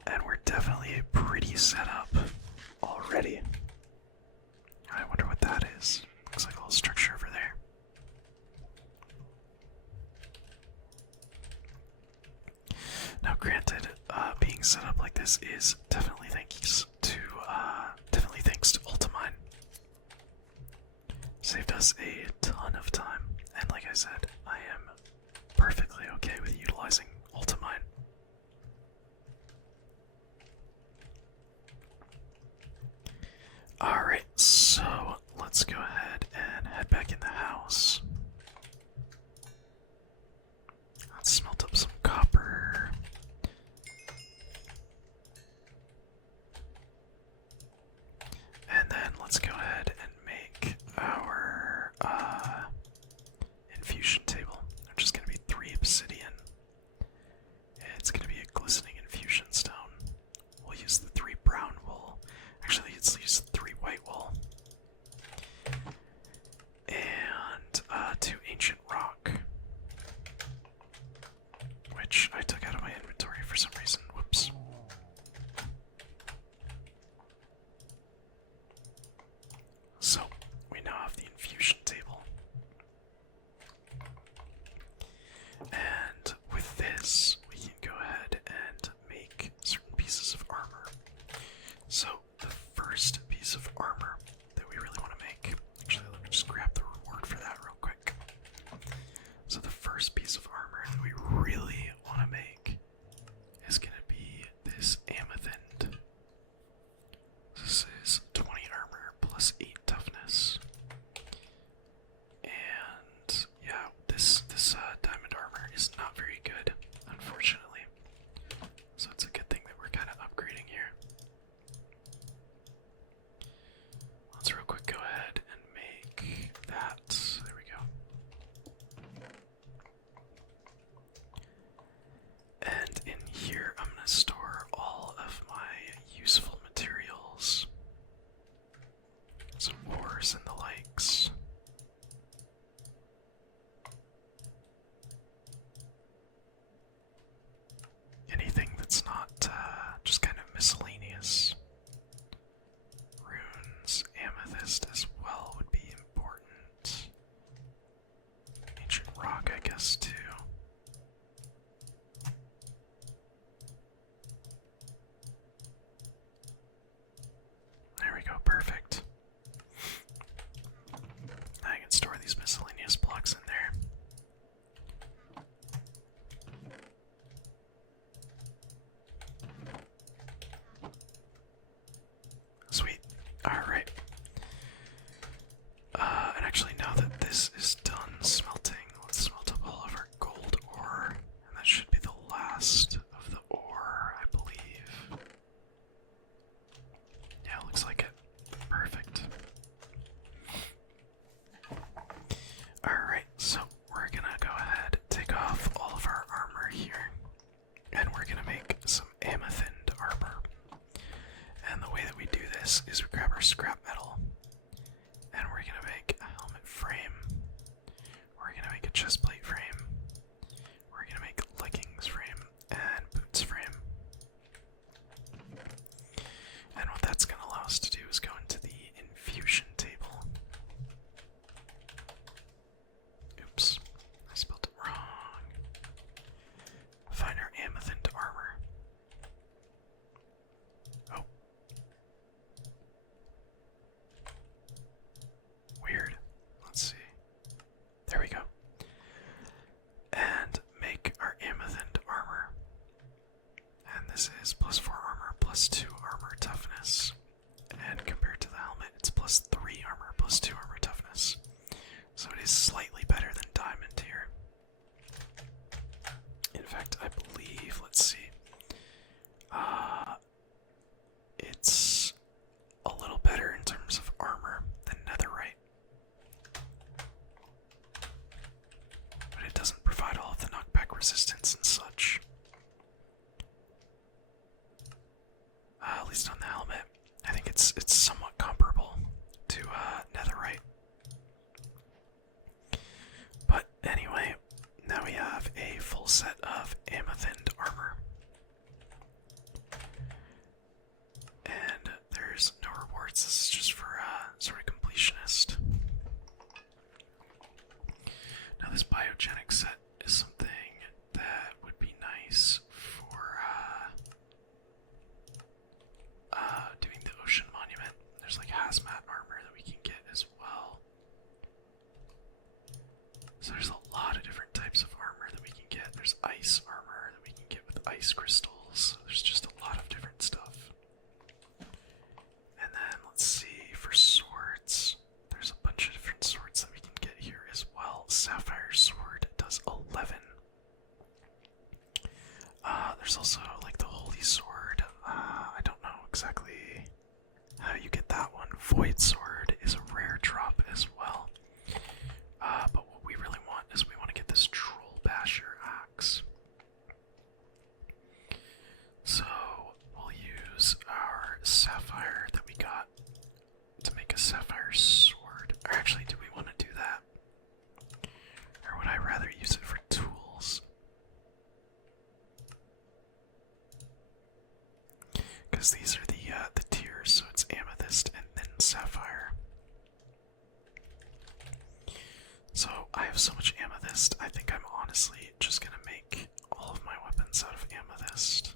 and we're definitely pretty set up already. I wonder what that is. Looks like a little structure over there. Now, granted, being set up like this is definitely thanks to Ultimine. Saved us a ton of time, and like I said, I am perfectly okay with utilizing Ultimine. Alright, so let's go ahead and head back in the house. Let's smelt up some copper. And then let's go ahead and make our infusion table, which is going to be 3 obsidian blocks. Anything that's not just kind of miscellaneous. Runes, amethyst as well would be important. Ancient rock, I guess, too. There we go, perfect. Now I can store these miscellaneous blocks in there. Sweet. Alright. And actually, now that this is done smelting, let's smelt up all of our gold ore. And that should be the last of the ore, I believe. Yeah, looks like it. Perfect. Alright, so we're gonna go ahead, take off all of our armor here. And we're gonna make some amethyst armor. And the way that we do this is we grab our scrap metal, and we're gonna make a helmet frame. We're gonna make a chestplate frame. We're gonna make leggings frame and boots frame. And what that's gonna allow us to do is go into the infusion table. Oops, I spelled it wrong. Find our amethyst armor. Oh. Weird. Let's see. There we go. And make our amethyst armor. And this is +4 armor, +2 armor toughness. And compared to the helmet, it's +3 armor, +2 armor toughness. So it is slightly better than diamond here. In fact, I believe, let's see. It's a little better in terms of armor than netherite. But it doesn't provide all of the knockback resistance and such. At least on the helmet. I think it's somewhat comparable to netherite. But anyway, now we have a full set of amethyst armor. And there's no rewards, this is just for sort of completionist. Now this biogenic set is something that would be nice for doing the ocean monument. There's like hazmat armor that we can get as well. So there's a lot of different types of armor that we can get. There's ice armor that we can get with ice crystals. There's just a lot of different stuff. And then let's see, for swords, there's a bunch of different swords that we can get here as well. Sapphire sword does 11. There's also like the holy sword. I don't know exactly how you get that one. Void sword is a rare drop as well. But what we really want is we want to get this troll basher axe. So we'll use our sapphire that we got to make a sapphire sword. Or actually, do we want to do that? Or would I rather use it for tools? Because these are the tiers, so it's amethyst and then sapphire. So I have so much amethyst, I think I'm honestly just gonna make all of my weapons out of amethyst.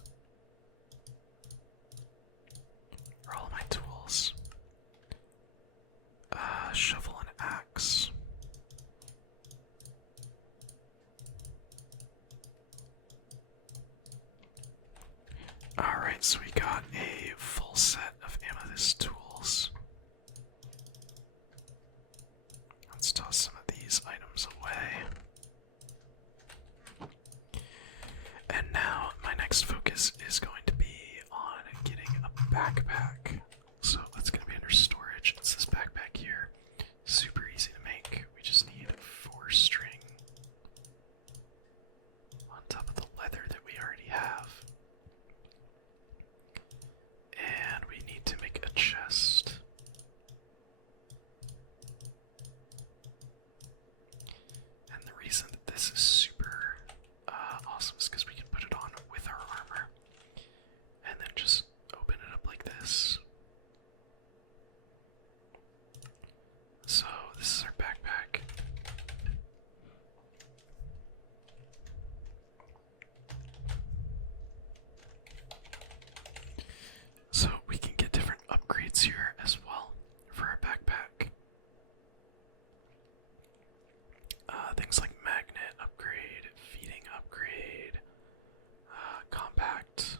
Or all of my tools. Shovel and axe. Alright, so we got a full set of amethyst tools. Let's toss some of these items away. And now my next focus is going to be on getting a backpack. So that's going to be under storage. It's this backpack here. Super easy to make. We just need 4 string on top of the leather that we already have. this is super awesome because we can put it on with our armor and then just open it up like this. So this is our backpack. So we can get different upgrades here as well for our backpack. Things like magnet upgrade, feeding upgrade, compact.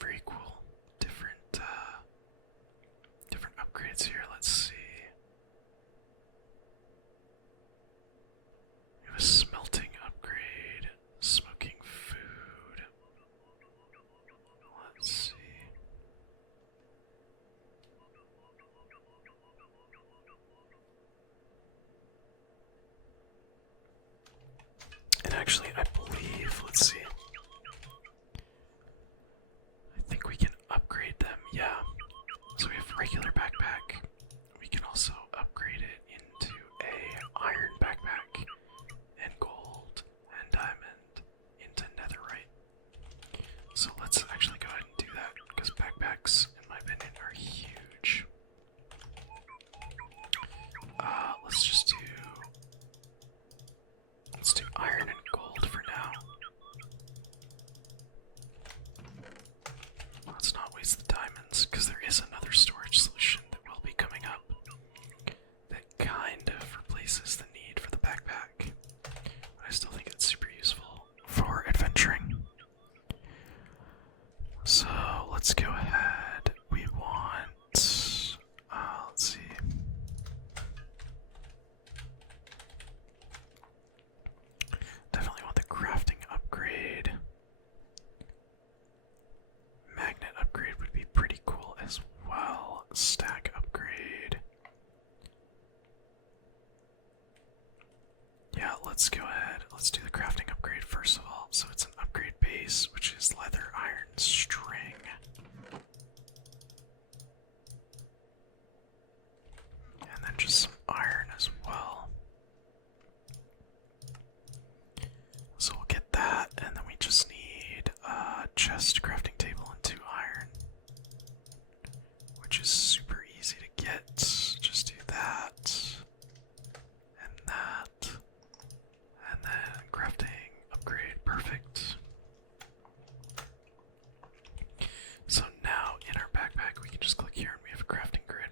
Very cool. Different upgrades here. Let's see. We have a smelting upgrade, smoking food. Let's see. And actually, I believe, let's see. I think we can upgrade them, yeah. So we have regular backpack. We can also upgrade it into a iron backpack, and gold, and diamond, into netherite. So let's actually go ahead and do that, because backpacks, in my opinion, are huge. Let's do iron and gold for now. Let's not waste the diamonds, because there is another storage solution that will be coming up that kind of replaces the need for the backpack. But I still think it's super useful for adventuring. So let's go ahead. We want, let's see. Definitely want the crafting upgrade. Magnet upgrade would be pretty cool as well. Stack upgrade. Yeah, let's go ahead. Let's do the crafting upgrade first of all. So it's an upgrade base, which is leather, iron, string. And then just some iron as well. So we'll get that, and then we just need a chest, crafting table, and 2 iron. Which is super easy to get. Just do that. And that. And then crafting upgrade. Perfect. So now in our backpack we can just click here and we have a crafting grid.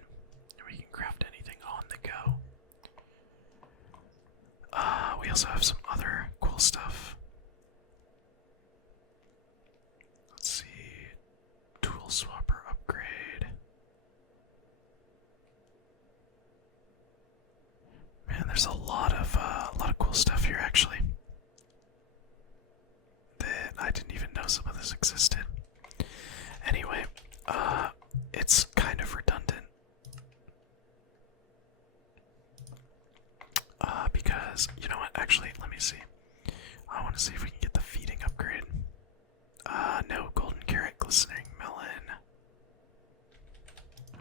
And we can craft anything on the go. We also have some other cool stuff. Let's see. Tool swapper upgrade. Man, there's a lot of cool stuff here actually. That I didn't even know some of this existed. Anyway, it's kind of redundant. Because, you know what, actually, let me see. I want to see if we can get the feeding upgrade. No, golden carrot, glistening melon.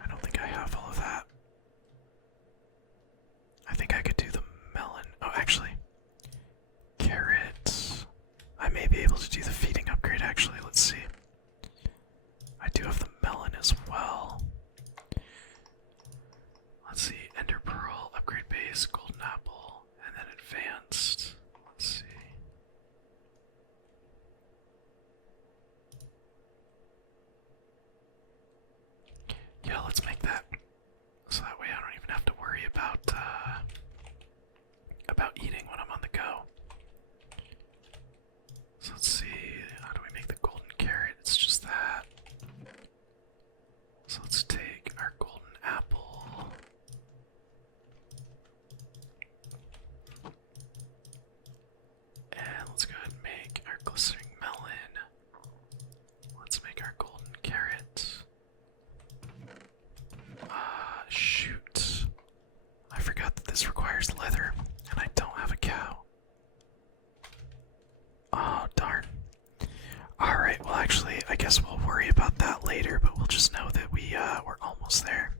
I don't think I have all of that. I think I could do the melon. Oh, actually. Carrot. I may be able to do the feeding upgrade, actually. Let's see. I do have the melon as well. Let's see. Ender pearl, upgrade base, golden apple, and then advanced. Let's see. Yeah, let's make that. So that way I don't even have to worry about eating when I'm on the go. So let's see, how do we make the golden carrot? It's just that. So let's take our golden apple. And let's go ahead and make our glistening melon. Let's make our golden carrot. Shoot. I forgot that this requires leather, and I don't have a cow. Oh, darn. Alright, well actually, I guess we'll worry about that later, but we'll just know that we're almost there.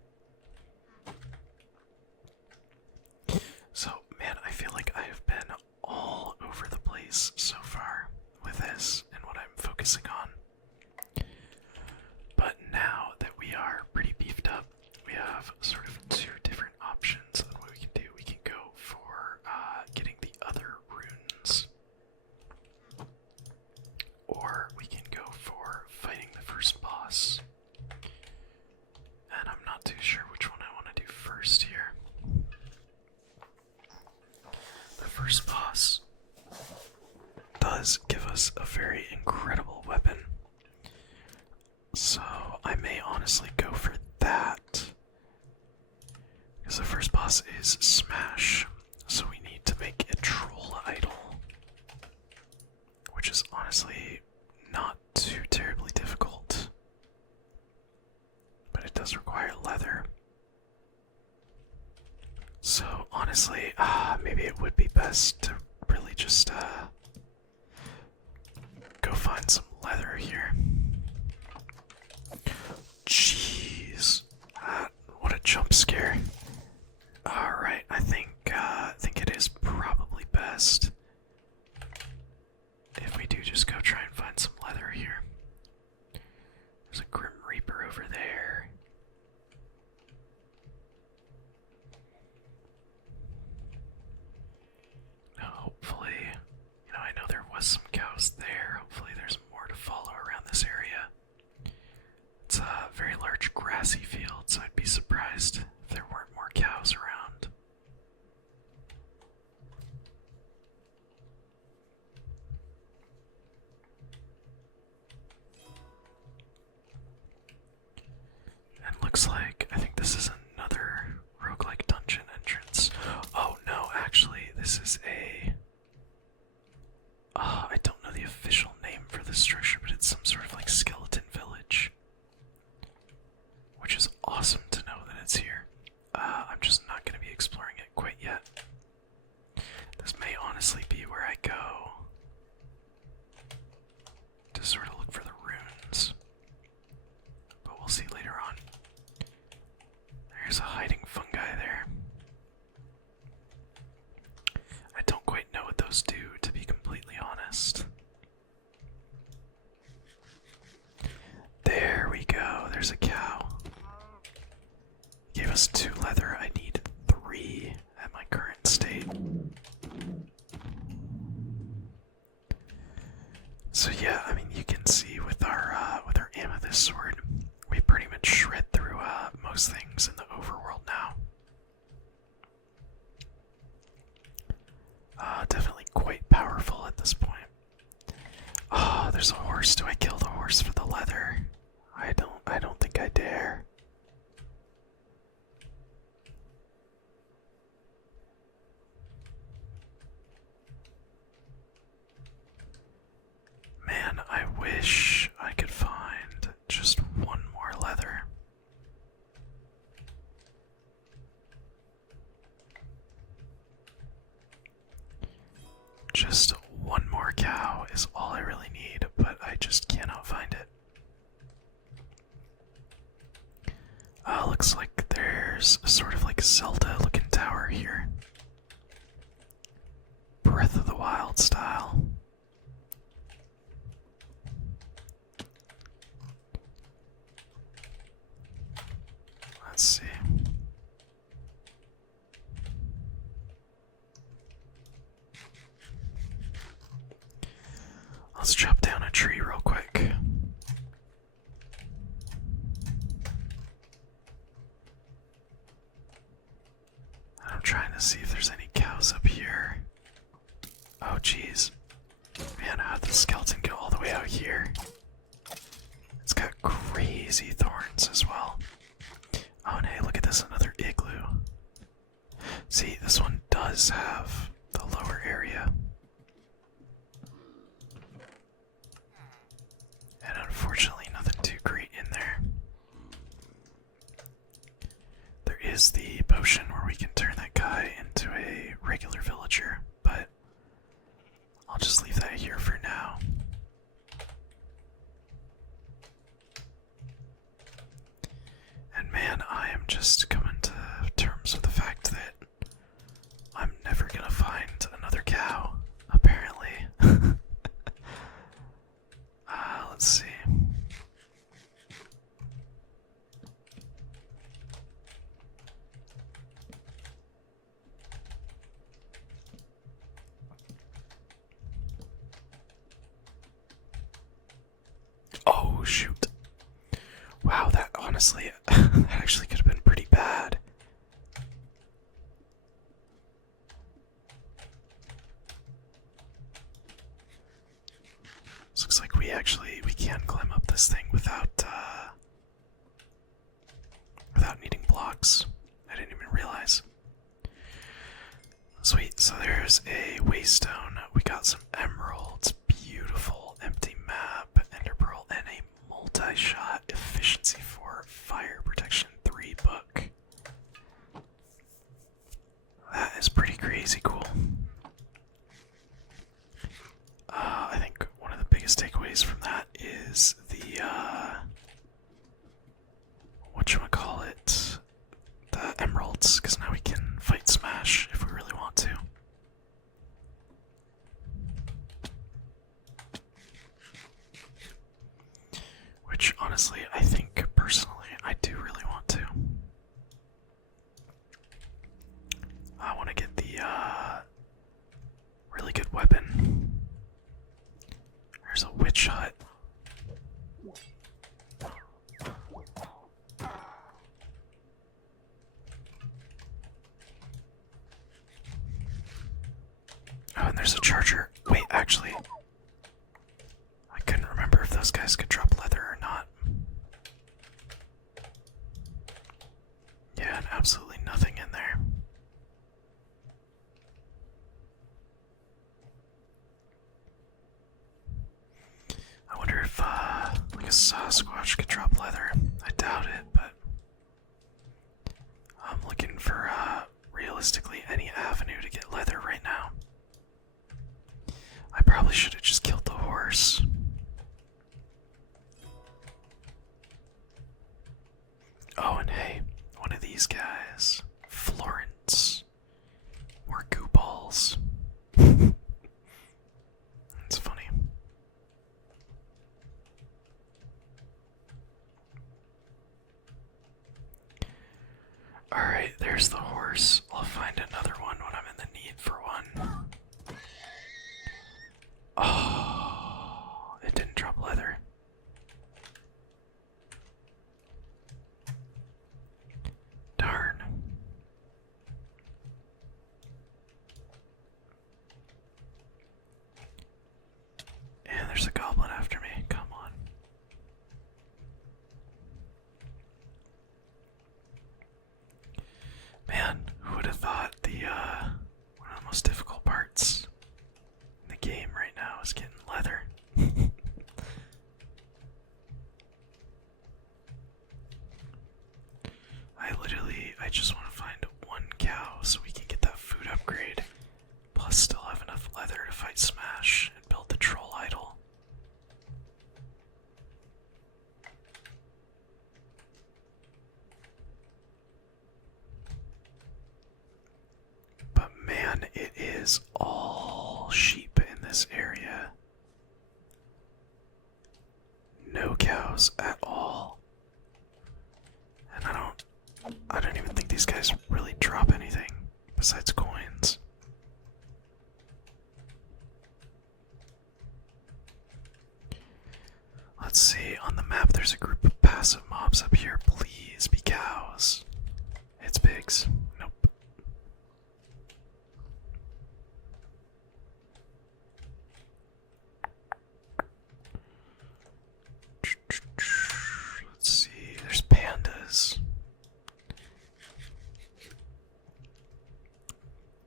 So, man, I feel like I have incredible weapon. So I may honestly go for that. Because the first boss is Smash. So we need to make a troll idol. Which is honestly not too terribly difficult. But it does require leather. So honestly, maybe it would be best to really just go find some leather here. Jeez, what a jump scare! All right, I think it is probably best if we do just go try and find some leather here. There's a Grim Reaper over there. Hopefully, I know there was some cows there. Hopefully there's more to follow around this area. It's a very large grassy field, so I'd be surprised if there weren't more cows around. And looks like, I think this is another roguelike dungeon entrance. Oh no, actually, this is a... I don't know the official name for this structure, but it's some sort of like skeleton village. Which is awesome to know that it's here. I'm just not going to be exploring it quite yet. This may honestly be where I go to sort of look for the runes. But we'll see later on. There's a hiding fungi there. I don't quite know what those do, to be completely honest. There we go, there's a cow. Gave us 2 leather, I need 3 at my current state. So yeah, I mean, you can see with our amethyst sword, we pretty much shred through most things in the overworld now. Definitely quite powerful at this point. Oh, there's a horse. Do I kill the horse for the leather? I don't think I dare. Man, I wish I could find just one more leather. Just one more cow is all I really need, but I just cannot find it. Looks like there's a sort of like Zelda-looking tower here. Breath of the Wild style. Let's see. Let's chop down a tree real quick. I'm trying to see if there's any cows up here. Oh jeez. Man, how'd the skeleton go all the way out here? It's got crazy thorns as well. Oh and hey, look at this, another igloo. See, this one does have the lower area. And unfortunately, nothing too great in there. There is the potion where we can turn that guy into a regular villager, but I'll just leave that here for now. And man, I am just coming to terms with the fact that I'm never gonna find another cow, apparently. Let's see. Oh, shoot. Wow, that honestly, that actually could have been pretty bad. looks like we can climb up this thing without needing blocks. I didn't even realize. Sweet, so there's a waystone. We got some emeralds, beautiful empty map, ender pearl, and a multi-shot efficiency 4 fire protection 3 book. That is pretty crazy cool. I think one of the biggest takeaways from that is the whatchamacallit, the emeralds, because now we can fight Smash if we really want to. Which, honestly, I think, personally, I do really want to. I want to get the, really good weapon. There's a witch hut. Oh, and there's a charger. Wait, actually, I couldn't remember if those guys could drop leather or not. Yeah, and absolutely nothing in there. I wonder if, like a Sasquatch could drop leather. I doubt it, but I'm looking for, realistically any avenue to get leather right now. I probably should have just killed the horse. Oh, and hey, one of these guys, Florence, more goo balls. It's funny. Alright, there's the horse. I'll find another one when I'm in the need for one. Oh, it didn't drop leather. Darn. And there's a goblin after me. Come on. Man, who would have thought the one of the most difficult parts in the game right now is getting leather. I just want to find one cow so we can get that food upgrade, plus still have enough leather to fight Smash and build the troll idol. But man, it is all sheep in this area. No cows at all. And I don't even think these guys really drop anything besides coins. Let's see, on the map there's a group of passive mobs up here. Please be cows. It's pigs. Nope. Let's see, there's pandas.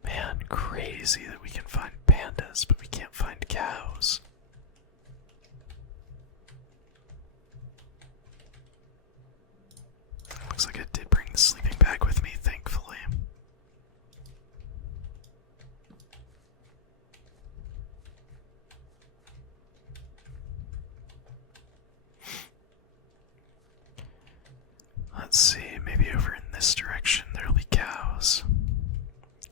Man, crazy that we can find pandas, but we can't find cows. Looks like I did bring the sleeping bag with me, thankfully. Let's see, maybe over in this direction there'll be cows.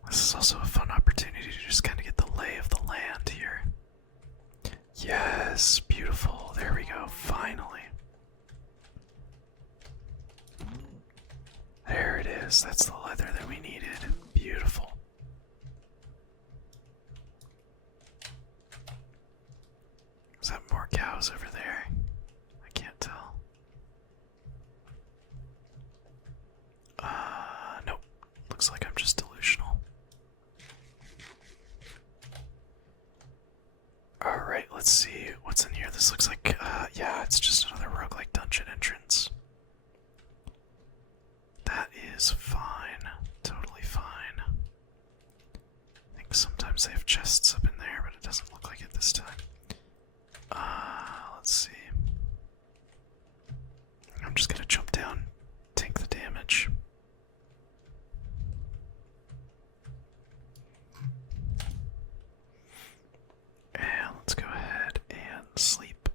This is also a fun opportunity to just kind of get the lay of the land here. Yes, beautiful. There we go, finally. There it is. That's the leather that we needed. Beautiful. Is that more cows over there? I can't tell. Nope. Looks like I'm just delusional. Alright, let's see what's in here. The Sometimes they have chests up in there, but it doesn't look like it this time. Let's see. I'm just gonna jump down, tank the damage. And let's go ahead and sleep.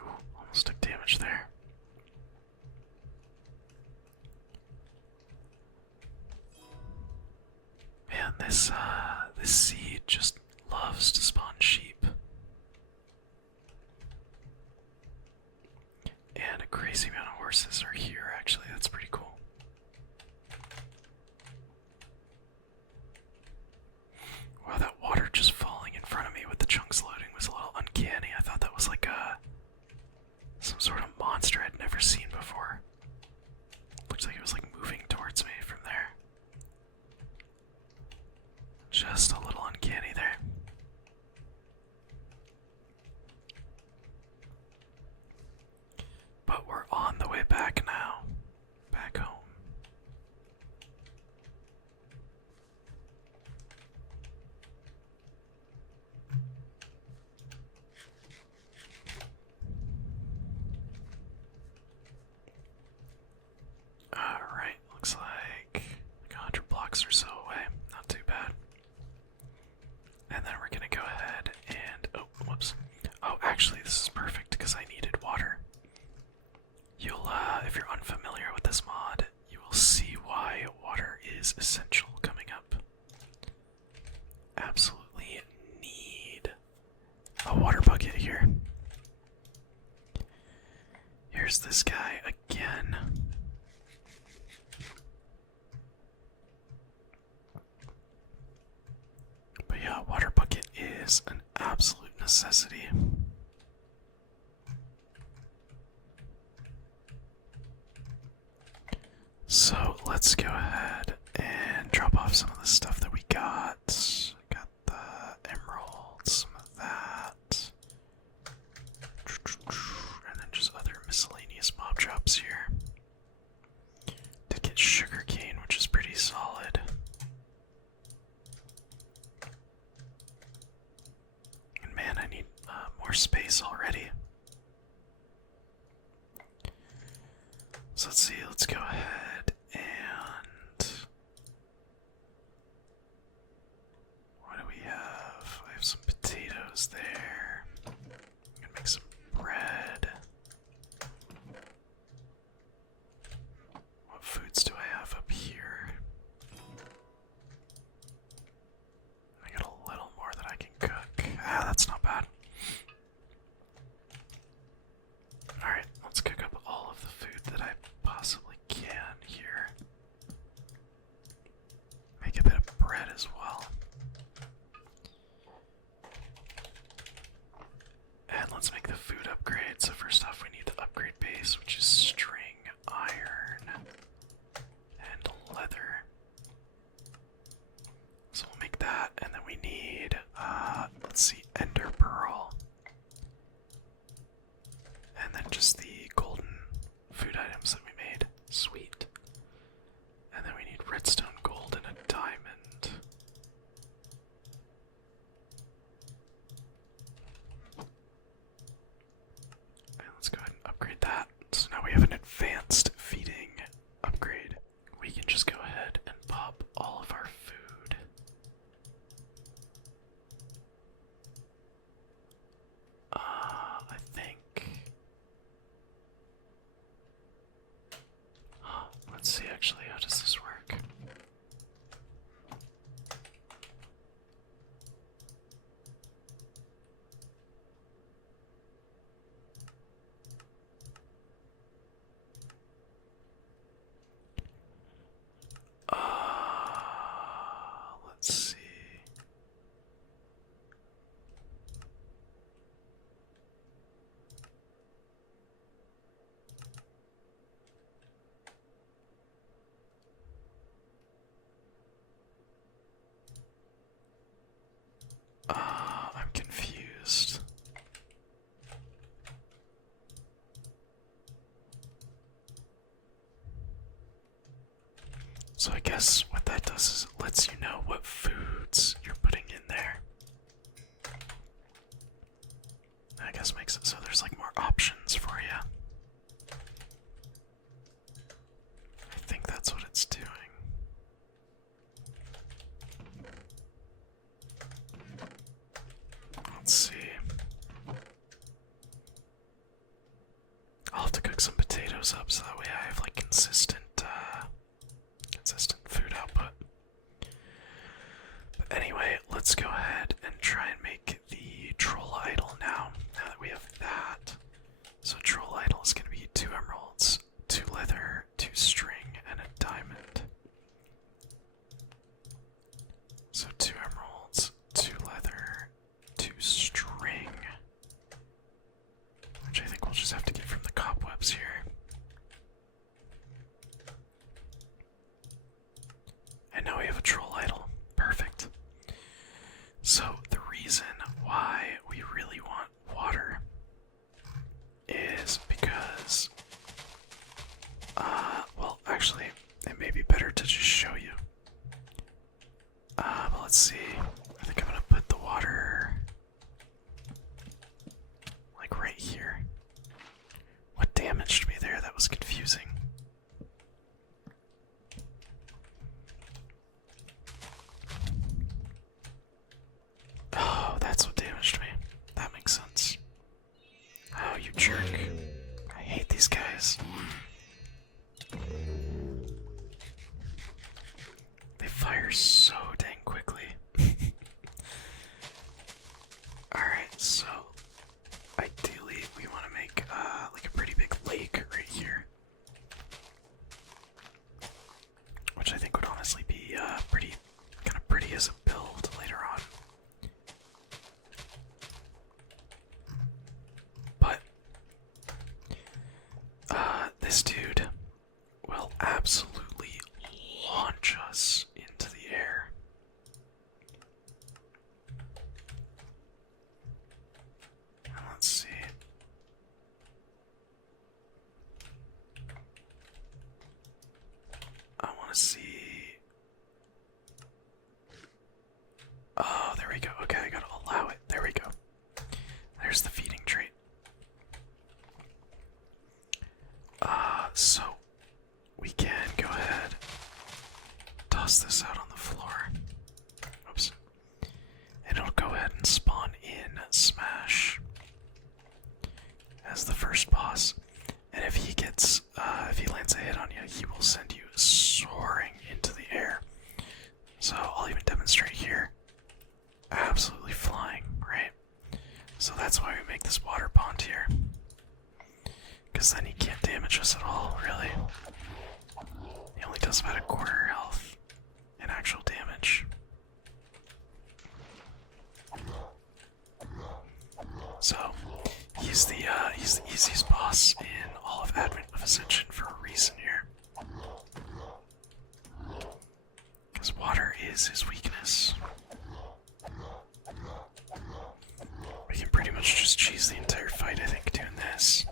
Ooh, almost took damage there. Man, this seed just loves to spawn sheep. And a crazy amount of horses are here, actually. That's pretty cool. Wow, that water just falling in front of me with the chunks loading was a little uncanny. I thought that was like some sort of monster I'd never seen before. Looks like it was like moving towards me from there. Just a little uncanny there. But we're on the way back now. Back home. Alright, looks like 100 blocks or so away. Not too bad. And then we're gonna go ahead and... oh, whoops. Oh, actually, this is perfect because I needed water. You'll, if you're unfamiliar with this mod, you will see why water is essential coming up. Absolutely need a water bucket here. Here's this guy again. But yeah, water bucket is an absolute necessity. So let's go ahead and drop off some of the stuff that we got. Got the emeralds, some of that. And then just other miscellaneous mob drops here. Did get sugarcane, which is pretty solid. And man, I need more space already. So let's see, let's go ahead and... what do we have? I have some potatoes there. I'm gonna make some bread. What foods do I have up here? I got a little more that I can cook. Ah, that's not bad. Alright, let's cook up all of the food that I possibly can here. Make a bit of bread as well. And let's make the food upgrade. So first off we need the upgrade base, which is string, iron, and leather. So we'll make that, and then we need, let's see, ender pearl. And then just the golden food items that we made. Sweet. And then we need redstone gold and a diamond. And let's go ahead and upgrade that. So now we have an advanced feeding upgrade. We can just go ahead and pop all of our food. I think... let's see actually, how does this work? So I guess what that does is it lets you know what foods you're putting in there. I guess makes it so there's like more options for you. I think that's what it's doing. Let's see. I'll have to cook some potatoes up so that way I have like consistent food output. But anyway, let's go ahead and try and make the troll idol now that we have that. So troll idol is going to be 2 emeralds, 2 leather, 2 string, and a diamond. So 2 emeralds, 2 leather, 2 string. Which I think we'll just have to get from the cobwebs here. And now we have a troll idol. Perfect. So the reason why we really want water is because, well, actually, it may be better to just show you. But let's see. I think I'm gonna put the water like right here. What damaged me there? That was confusing. Oh, that's what damaged me. That makes sense. Oh, you jerk. I hate these guys. They fire so dang quickly. Alright, so ideally we want to make like a pretty big lake right here. Which I think would honestly be kind of pretty as a build later on. But this dude will absolutely launch us into the air. And let's see. I want to see. Oh, there we go. Okay, I gotta allow it. There we go. There's the feeding trait. So we can go ahead, toss this out on the floor. Oops. And it'll go ahead and spawn in Smash as the first boss. And if he gets, if he lands a hit on you, he will send you soaring into the air. So I'll even demonstrate here. Absolutely flying, right? So that's why we make this water pond here. Because then he can't damage us at all, really. He only does about 1/4 health in actual damage. So, he's the easiest boss in all of Advent of Ascension for a reason here. Because water is his weakness. We can pretty much just cheese the entire fight, I think, doing this.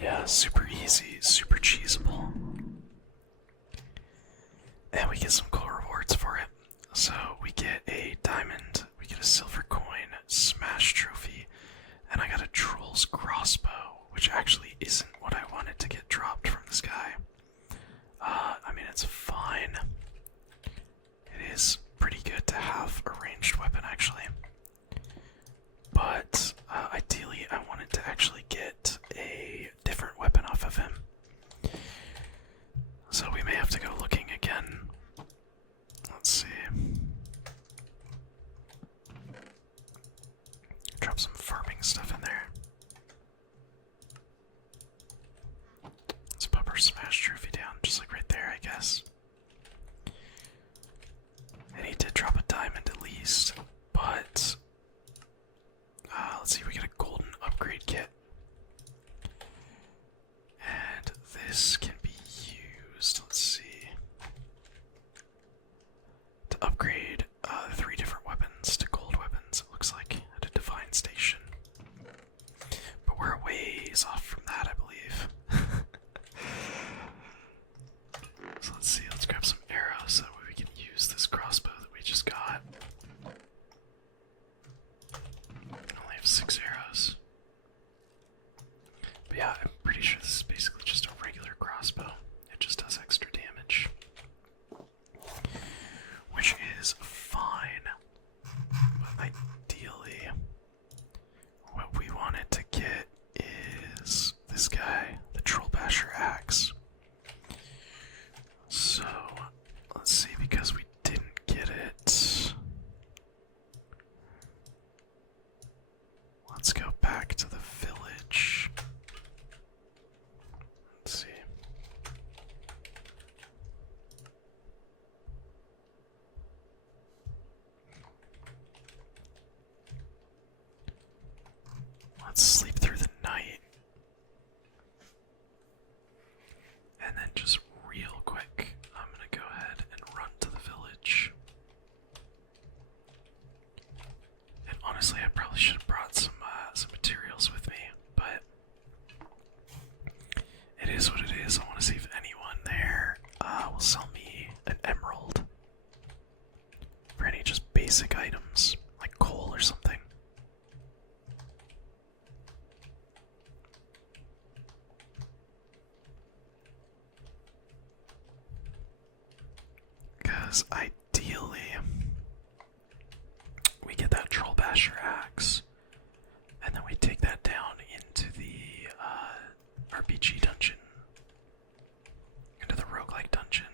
Yeah, super easy, super cheesable. And we get some cool rewards for it. So we get a diamond, we get a silver coin, smash trophy, and I got a troll's crossbow, which actually isn't what I wanted to get dropped from this guy. I mean, it's fine. It is pretty good to have a ranged weapon, actually. But ideally, I wanted to actually get a different weapon off of him. So we may have to go looking again. Let's see. Drop some farming stuff in there. Let's pop our smash trophy down, just like right there, I guess. And he did drop a diamond at least, but let's see, we get a golden upgrade kit. And this Let's go back to the village. Let's see. Let's sleep through the night. And then just real quick, I'm gonna go ahead and run to the village. And honestly, I probably should have brought some materials with me, but it is what it is. I want to see if anyone there will sell me an emerald for any just basic items, like coal or something. Because ideally, we get that troll basher axe, and then we take that down into the RPG dungeon, into the roguelike dungeon,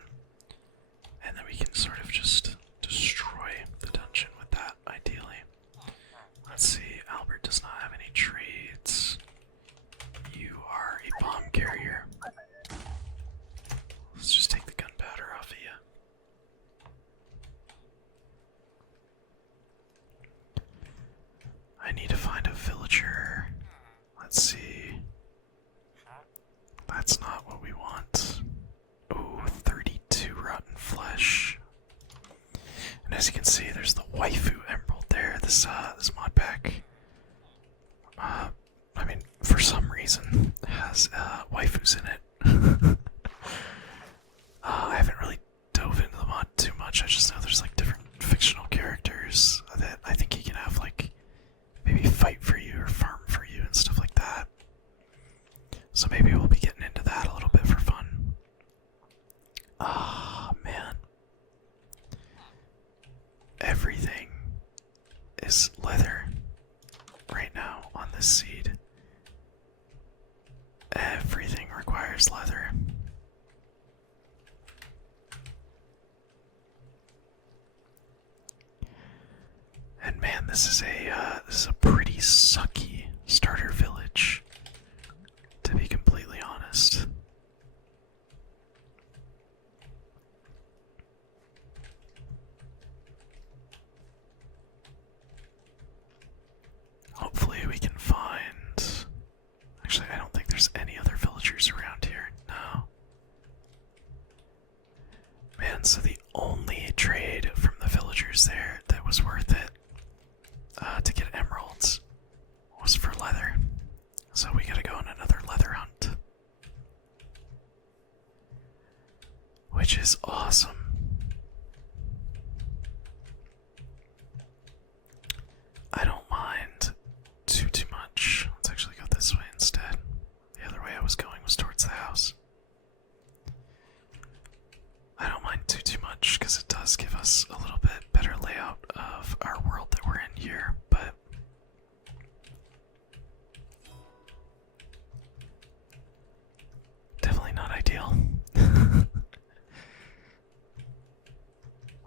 and then we can sort of just destroy the dungeon with that, ideally. Let's see, Albert does not have any trades. You are a bomb carrier. Let's just take the gunpowder off of you. I need to find a villager. Let's see. That's not what we want. Ooh, 32 rotten flesh. And as you can see, there's the waifu emerald there. This mod pack, I mean, for some reason, has waifus in it. I haven't really dove into the mod too much. I just know there's like different fictional characters that I think you can have like maybe fight for you or farm for you and stuff like that. So maybe we'll be getting into that a little bit for fun. Ah, man. Everything is leather right now on this seed. Everything requires leather. And man, this is a pretty sucky starter village, to be completely honest. Hopefully we can find... Actually, I don't think there's any other villagers around here. No. Man, so the only trade from the villagers there that was worth it to get emeralds was for leather. So we gotta go on another leather hunt. Which is awesome. I don't mind too much. Let's actually go this way instead. The other way I was going was towards the house. I don't mind too much because it does give us a little bit better layout of our world that we're in here, but definitely not ideal.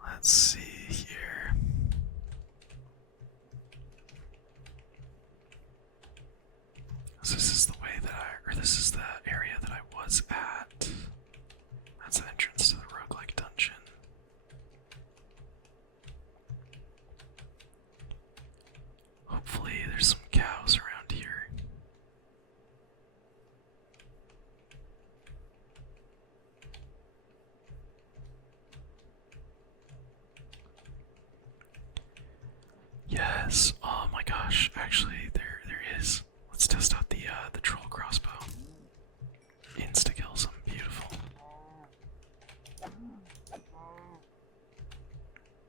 Let's see here. So this is the way that this is the area that I was at. That's the entrance to the roguelike dungeon. Hopefully there's some cows around here. Yes. Oh my gosh. Actually, there is. Let's test out the troll crossbow. Insta kills them. Beautiful.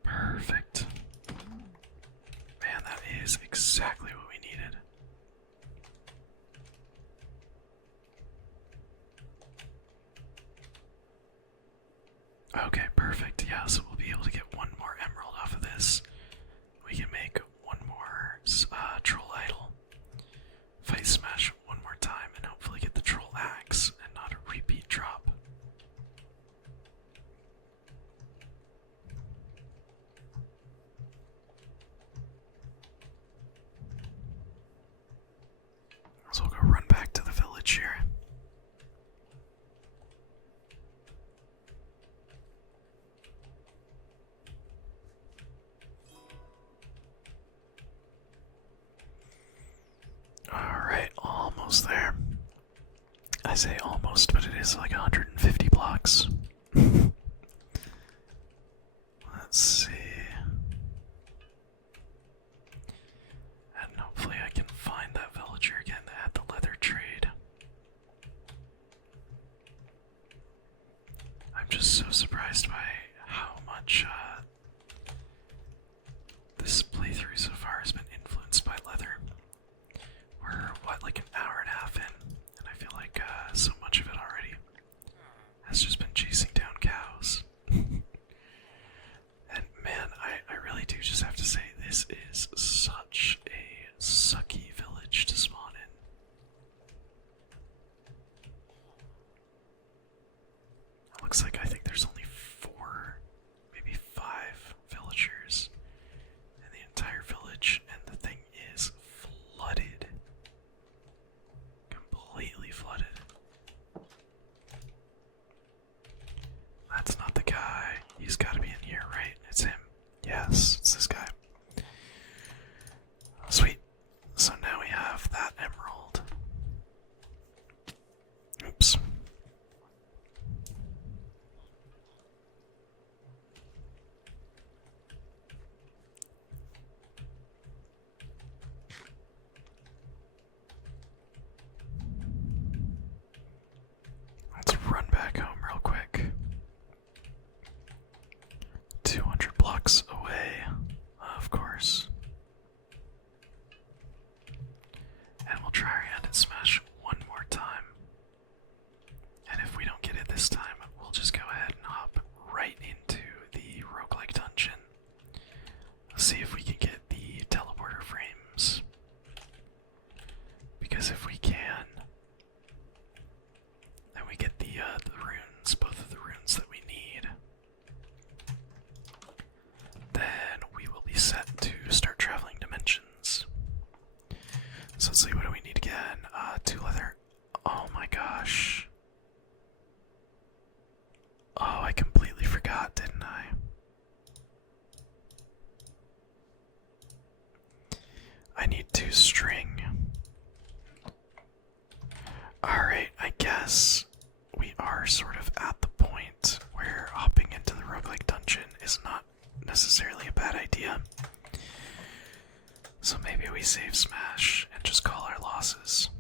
Perfect. Man, that is exactly what we needed. Okay, perfect. Yeah, so we'll be able to get one more emerald off of this. We can make one more troll idol. Fight smash one more time and hopefully get the troll axe and not a repeat drop. almost there. I say almost, but it is like 150 blocks. Let's see. And hopefully I can find that villager again that had the leather trade. I'm just so surprised by how much this playthrough so far has been influenced by leather. We're, what, like an hour and a half in, and I feel like so much of it already has just been chasing down cows. And man, I really do just have to say, this is such a sucky village to spawn in. It looks like I think there's only 4, maybe 5 villagers in the entire village, and the thing is flooded. Completely flooded. That's not the guy. He's gotta be in here, right? It's him. Yes, it's this guy. Sweet. So now we have that emerald. Oops. Let's run back home real quick. 200 blocks away, of course. And we'll try our hand at Smash one more time. And if we don't get it this time, we'll just go ahead and hop right into the roguelike dungeon. Let's see if we can get the teleporter frames. Because if we can, then we get the runes, both of the runes that we need. Then we will be set to start traveling dimensions. So let's see, what do we need again? 2 leather. Oh my gosh. Oh, I completely forgot, didn't I? I need 2 string. Alright, I guess we are sort of at the point where hopping into the roguelike dungeon is not necessarily a bad idea. So maybe we save Smash and just call our losses.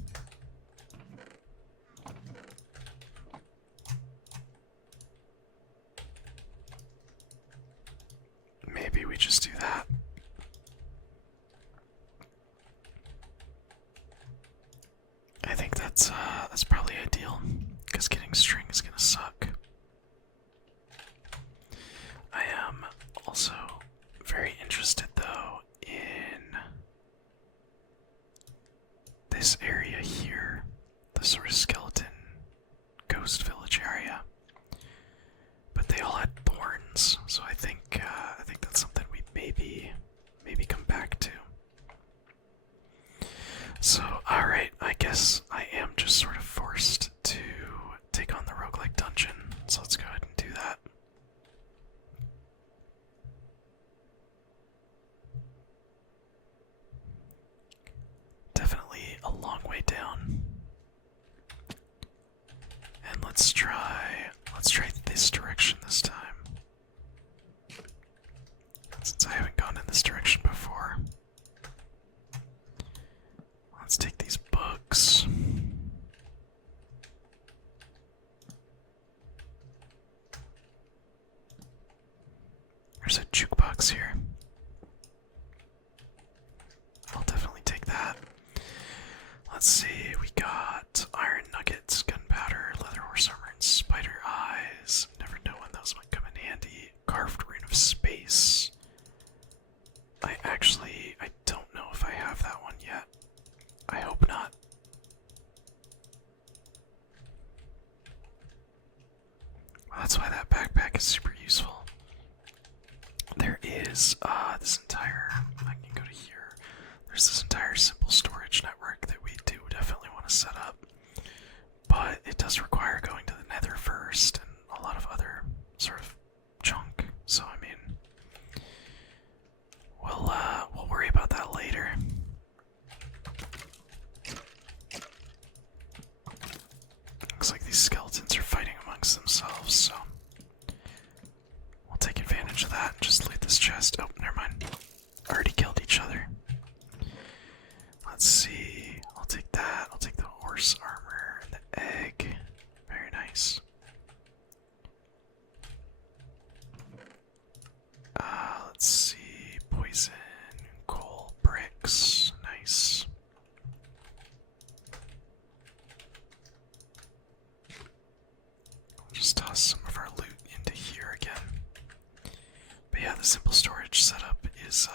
Maybe we just do that. I think that's probably ideal, because getting string is gonna suck. I am also very interested though in this area here, the sort of skeleton ghost village area. But they all had thorns, so I think that's something we maybe come back to. So, alright, I guess I am just sort of forced to take on the roguelike dungeon, so let's go ahead and do that. Definitely a long way down. And let's try this direction this time. Since I haven't gone in this direction before. Let's take these books. There's a jukebox here. I'll definitely take that. Let's see, we got iron nuggets, gunpowder, leather horse armor, and spider eyes. Never know when those might come in handy. Carved rune of space. I don't know if I have that one yet. I hope not. Well, that's why that backpack is super useful. There is this entire, I can go to here. There's this entire simple storage network that we do definitely want to set up. But it does require going to the nether first and a lot of other sort of junk. So I mean, we'll worry about that later. books. Nice. Just toss some of our loot into here again. But yeah, the simple storage setup is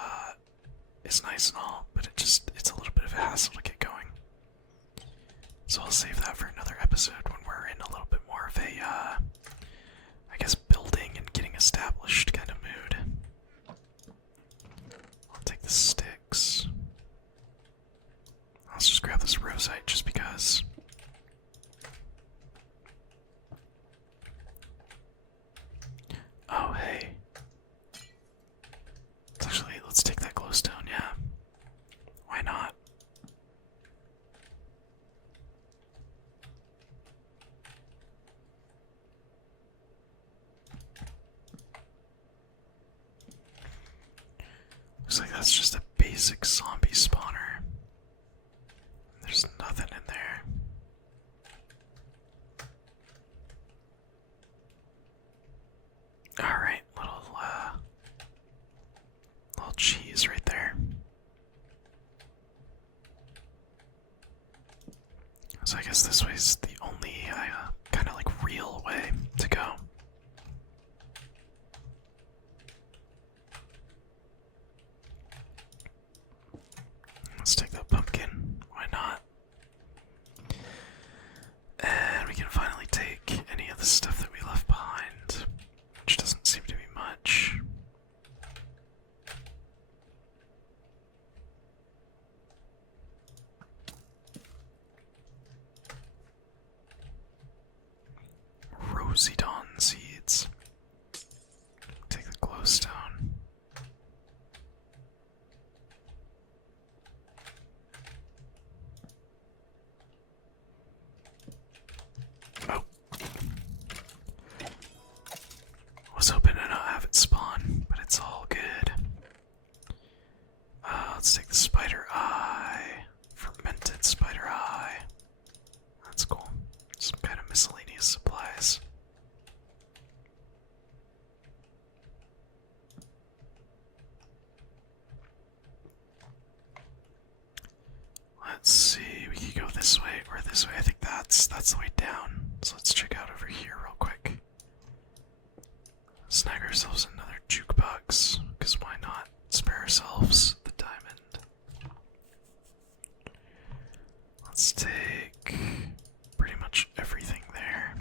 nice and all, but it's a little bit of a hassle to get going. So I'll save that for another episode when we're in a little bit more of a I guess building and getting established kind of mood. I'll take the sticks. Let's just grab this rosite just because. Oh, hey. Let's take that glowstone, yeah. Why not? Looks like that's just a basic zombie spawner. There's nothing in there. Alright, little cheese right there. So I guess this way's the only kind of like real way to go. Let's take that pumpkin. Why not? And we can finally take any of the stuff that we left behind, which doesn't seem to be much. Rosy Dawn seeds. Take the glowstone. Oh. Was hoping to not have it spawn, but it's all good. Let's take the spider eye. Fermented spider eye. That's cool. Some kind of miscellaneous supplies. Let's see, we could go this way or this way. I think that's the way down. So let's check out over here real quick. Snag ourselves another jukebox, because why not? Spare ourselves the diamond. Let's take pretty much everything there.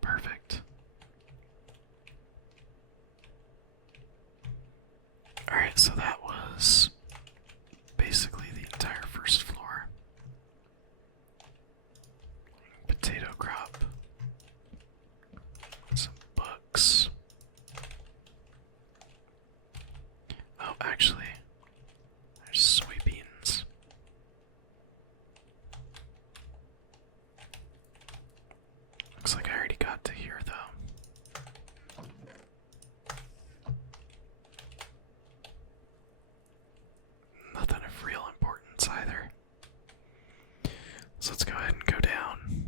Perfect. Alright, so that was basically the entire first floor. Potato crop. Some books. Oh, actually, there's soybeans. Looks like I already got to here, though. Nothing of real importance either. So let's go ahead and go down.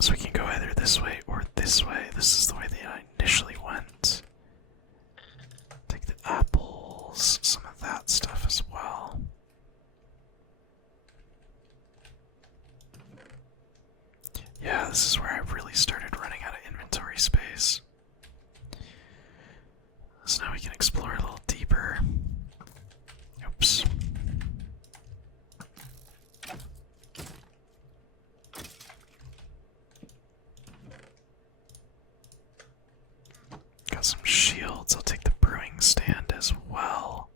So we can go either this way or this way. This is the way that I initially went. Take the apples, some of that stuff as well. Yeah, this is where I really started running out of inventory space. So now we can explore a little deeper. Oops. Got some shields. I'll take the brewing stand as well.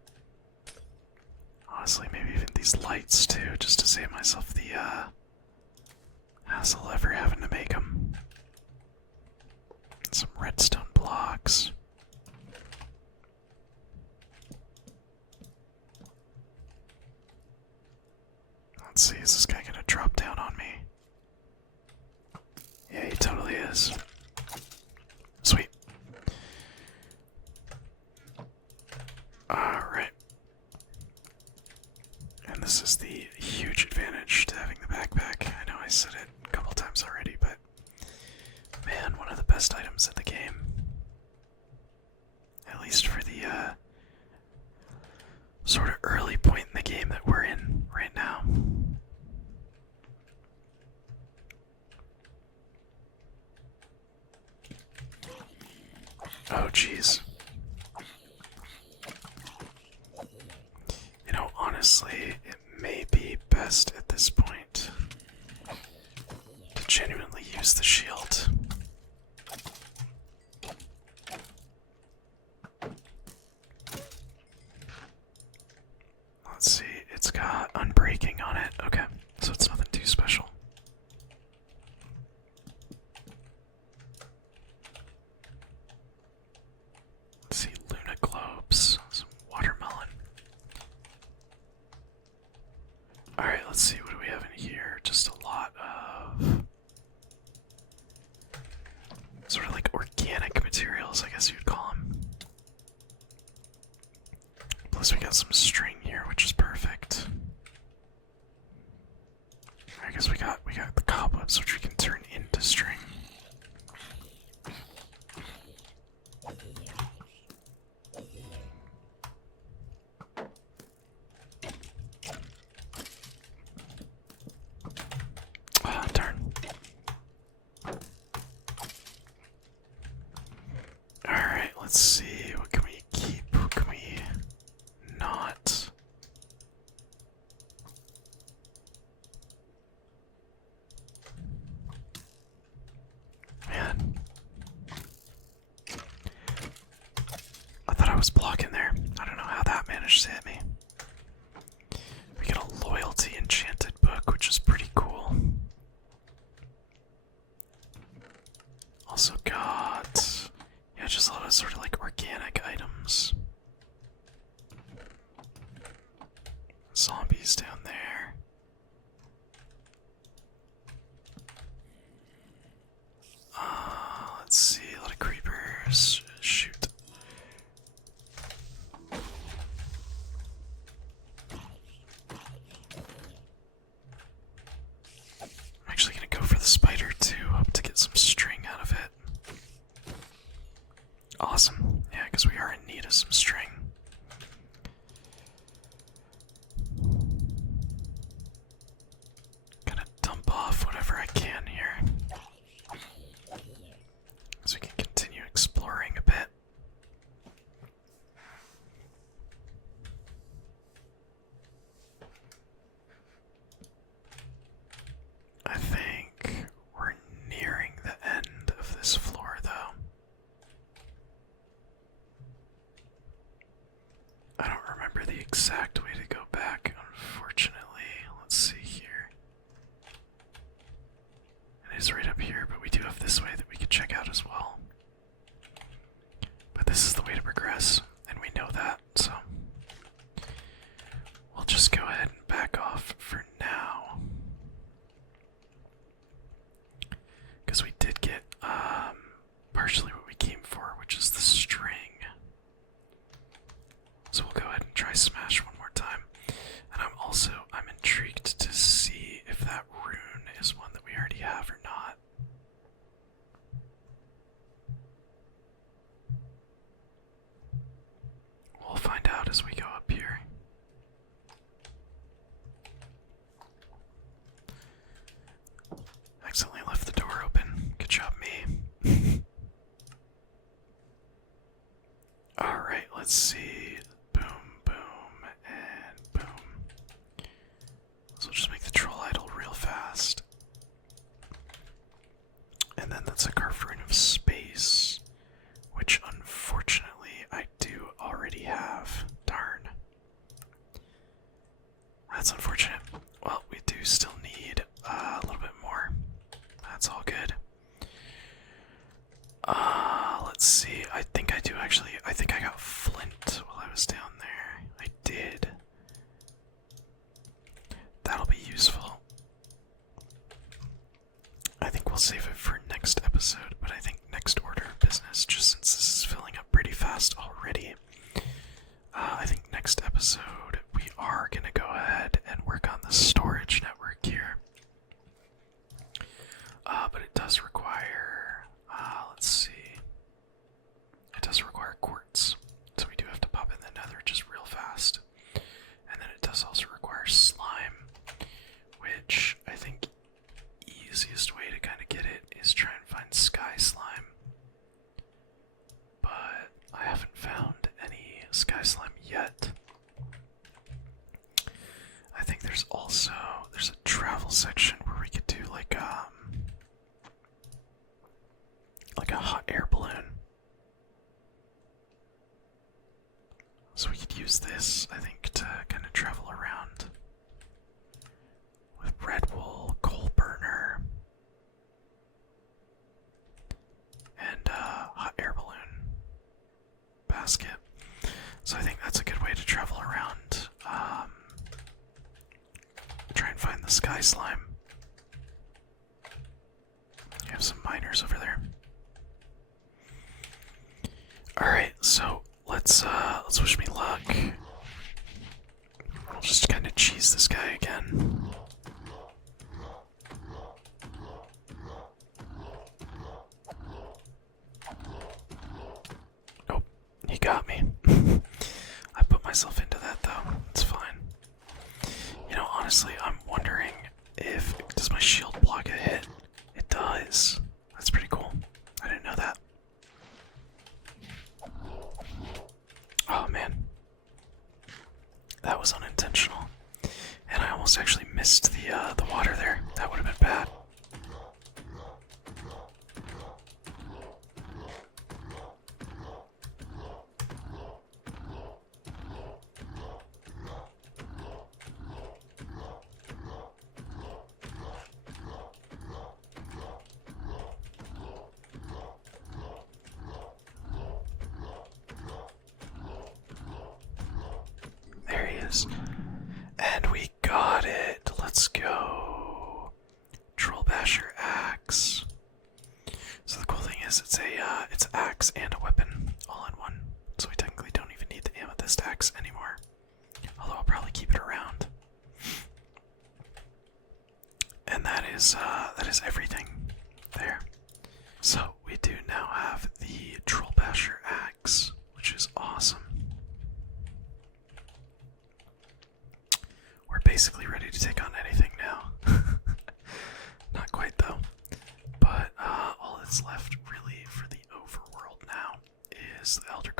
Honestly, maybe even these lights too, just to save myself the hassle ever having to make them. Some redstone blocks. Let's see, is this guy gonna drop down on me? Yeah, he totally is. Sweet. Alright. And this is the huge advantage to having the backpack. I know I said it a couple times already, but man, best items in the game. At least for the sort of early point in the game that we're in right now. Oh, jeez. You know, honestly, it may be best at this point to genuinely use the shield. Let's see, it's got unbreaking on it. Okay, so it's nothing too special. Let's see, Luna globes, some watermelon. Alright, let's see, what do we have in here? Just a lot of sort of like organic materials, I guess you'd call them. Plus we got some string here, which is perfect. I guess we got the cobwebs, which we can turn into string. Oh, darn. Alright, let's see. What can we keep? What can we not? Man. I thought I was blocking there. I don't know how that managed to hit me. We get a loyalty enchanted book, which is pretty cool. Also got, yeah, just a lot of sort of like organic items. Zombies down there. Let's see, a lot of creepers. Shoot. I'm actually gonna go for the spider too, hope to get some string out of it. Awesome. Yeah, because we are in need of some string. Gonna dump off whatever I can here. So we can continue exploring a bit. I think we're nearing the end of this floor, though. I don't remember the exact way to go back, unfortunately. Let's see here. It is right up here, but we do have this way that we could check out as well. But this is the way to progress, and we know that, so we'll just go ahead and back off for now. Because we did get partially what we came for, which is the string. So we'll go ahead and try smash one more time. And I'm intrigued to see if that rune is one that we already have or not. We'll find out as we go up here. Accidentally left the door open. Good job, me. Alright, let's see. Boom, boom, and boom. So we'll just make the troll idol real fast. And then that's a carved rune of space, which unfortunately I do already have. Darn. That's unfortunate. Well, we do still need a little bit more. That's all good. Let's see. I think I do actually. I think I got flint while I was down there. I did. That'll be useful. I think we'll save it for next episode, but I think next order of business, just since this is filling up pretty fast already, I think next episode we are going to go ahead and work on the storage network here. But it does require, let's section where we could do like a hot air balloon. So we could use this, I think, to kind of travel around with red wool, coal burner, and hot air balloon basket. So I think that's a good way to travel around. Try and find the sky slime. You have some miners over there. Alright, so let's wish me luck. I'll just kind of cheese this guy again. Oh, he got me. I put myself into that though. It's fine. You know, honestly, I'm wondering if does my shield block a hit? It does. That's pretty cool. I didn't know that. Oh man, that was unintentional, and I almost actually missed the water there. That would have been bad. There he is. And we got it. Let's go. Troll Basher axe. So the cool thing is it's axe and a weapon all in one. So we technically don't even need the amethyst axe anymore. Although I'll probably keep it around. And that is everything there. So we do now have the Troll Basher axe, which is awesome. We're basically ready to take on anything now. Not quite though. But all that's left really for the overworld now is the Elder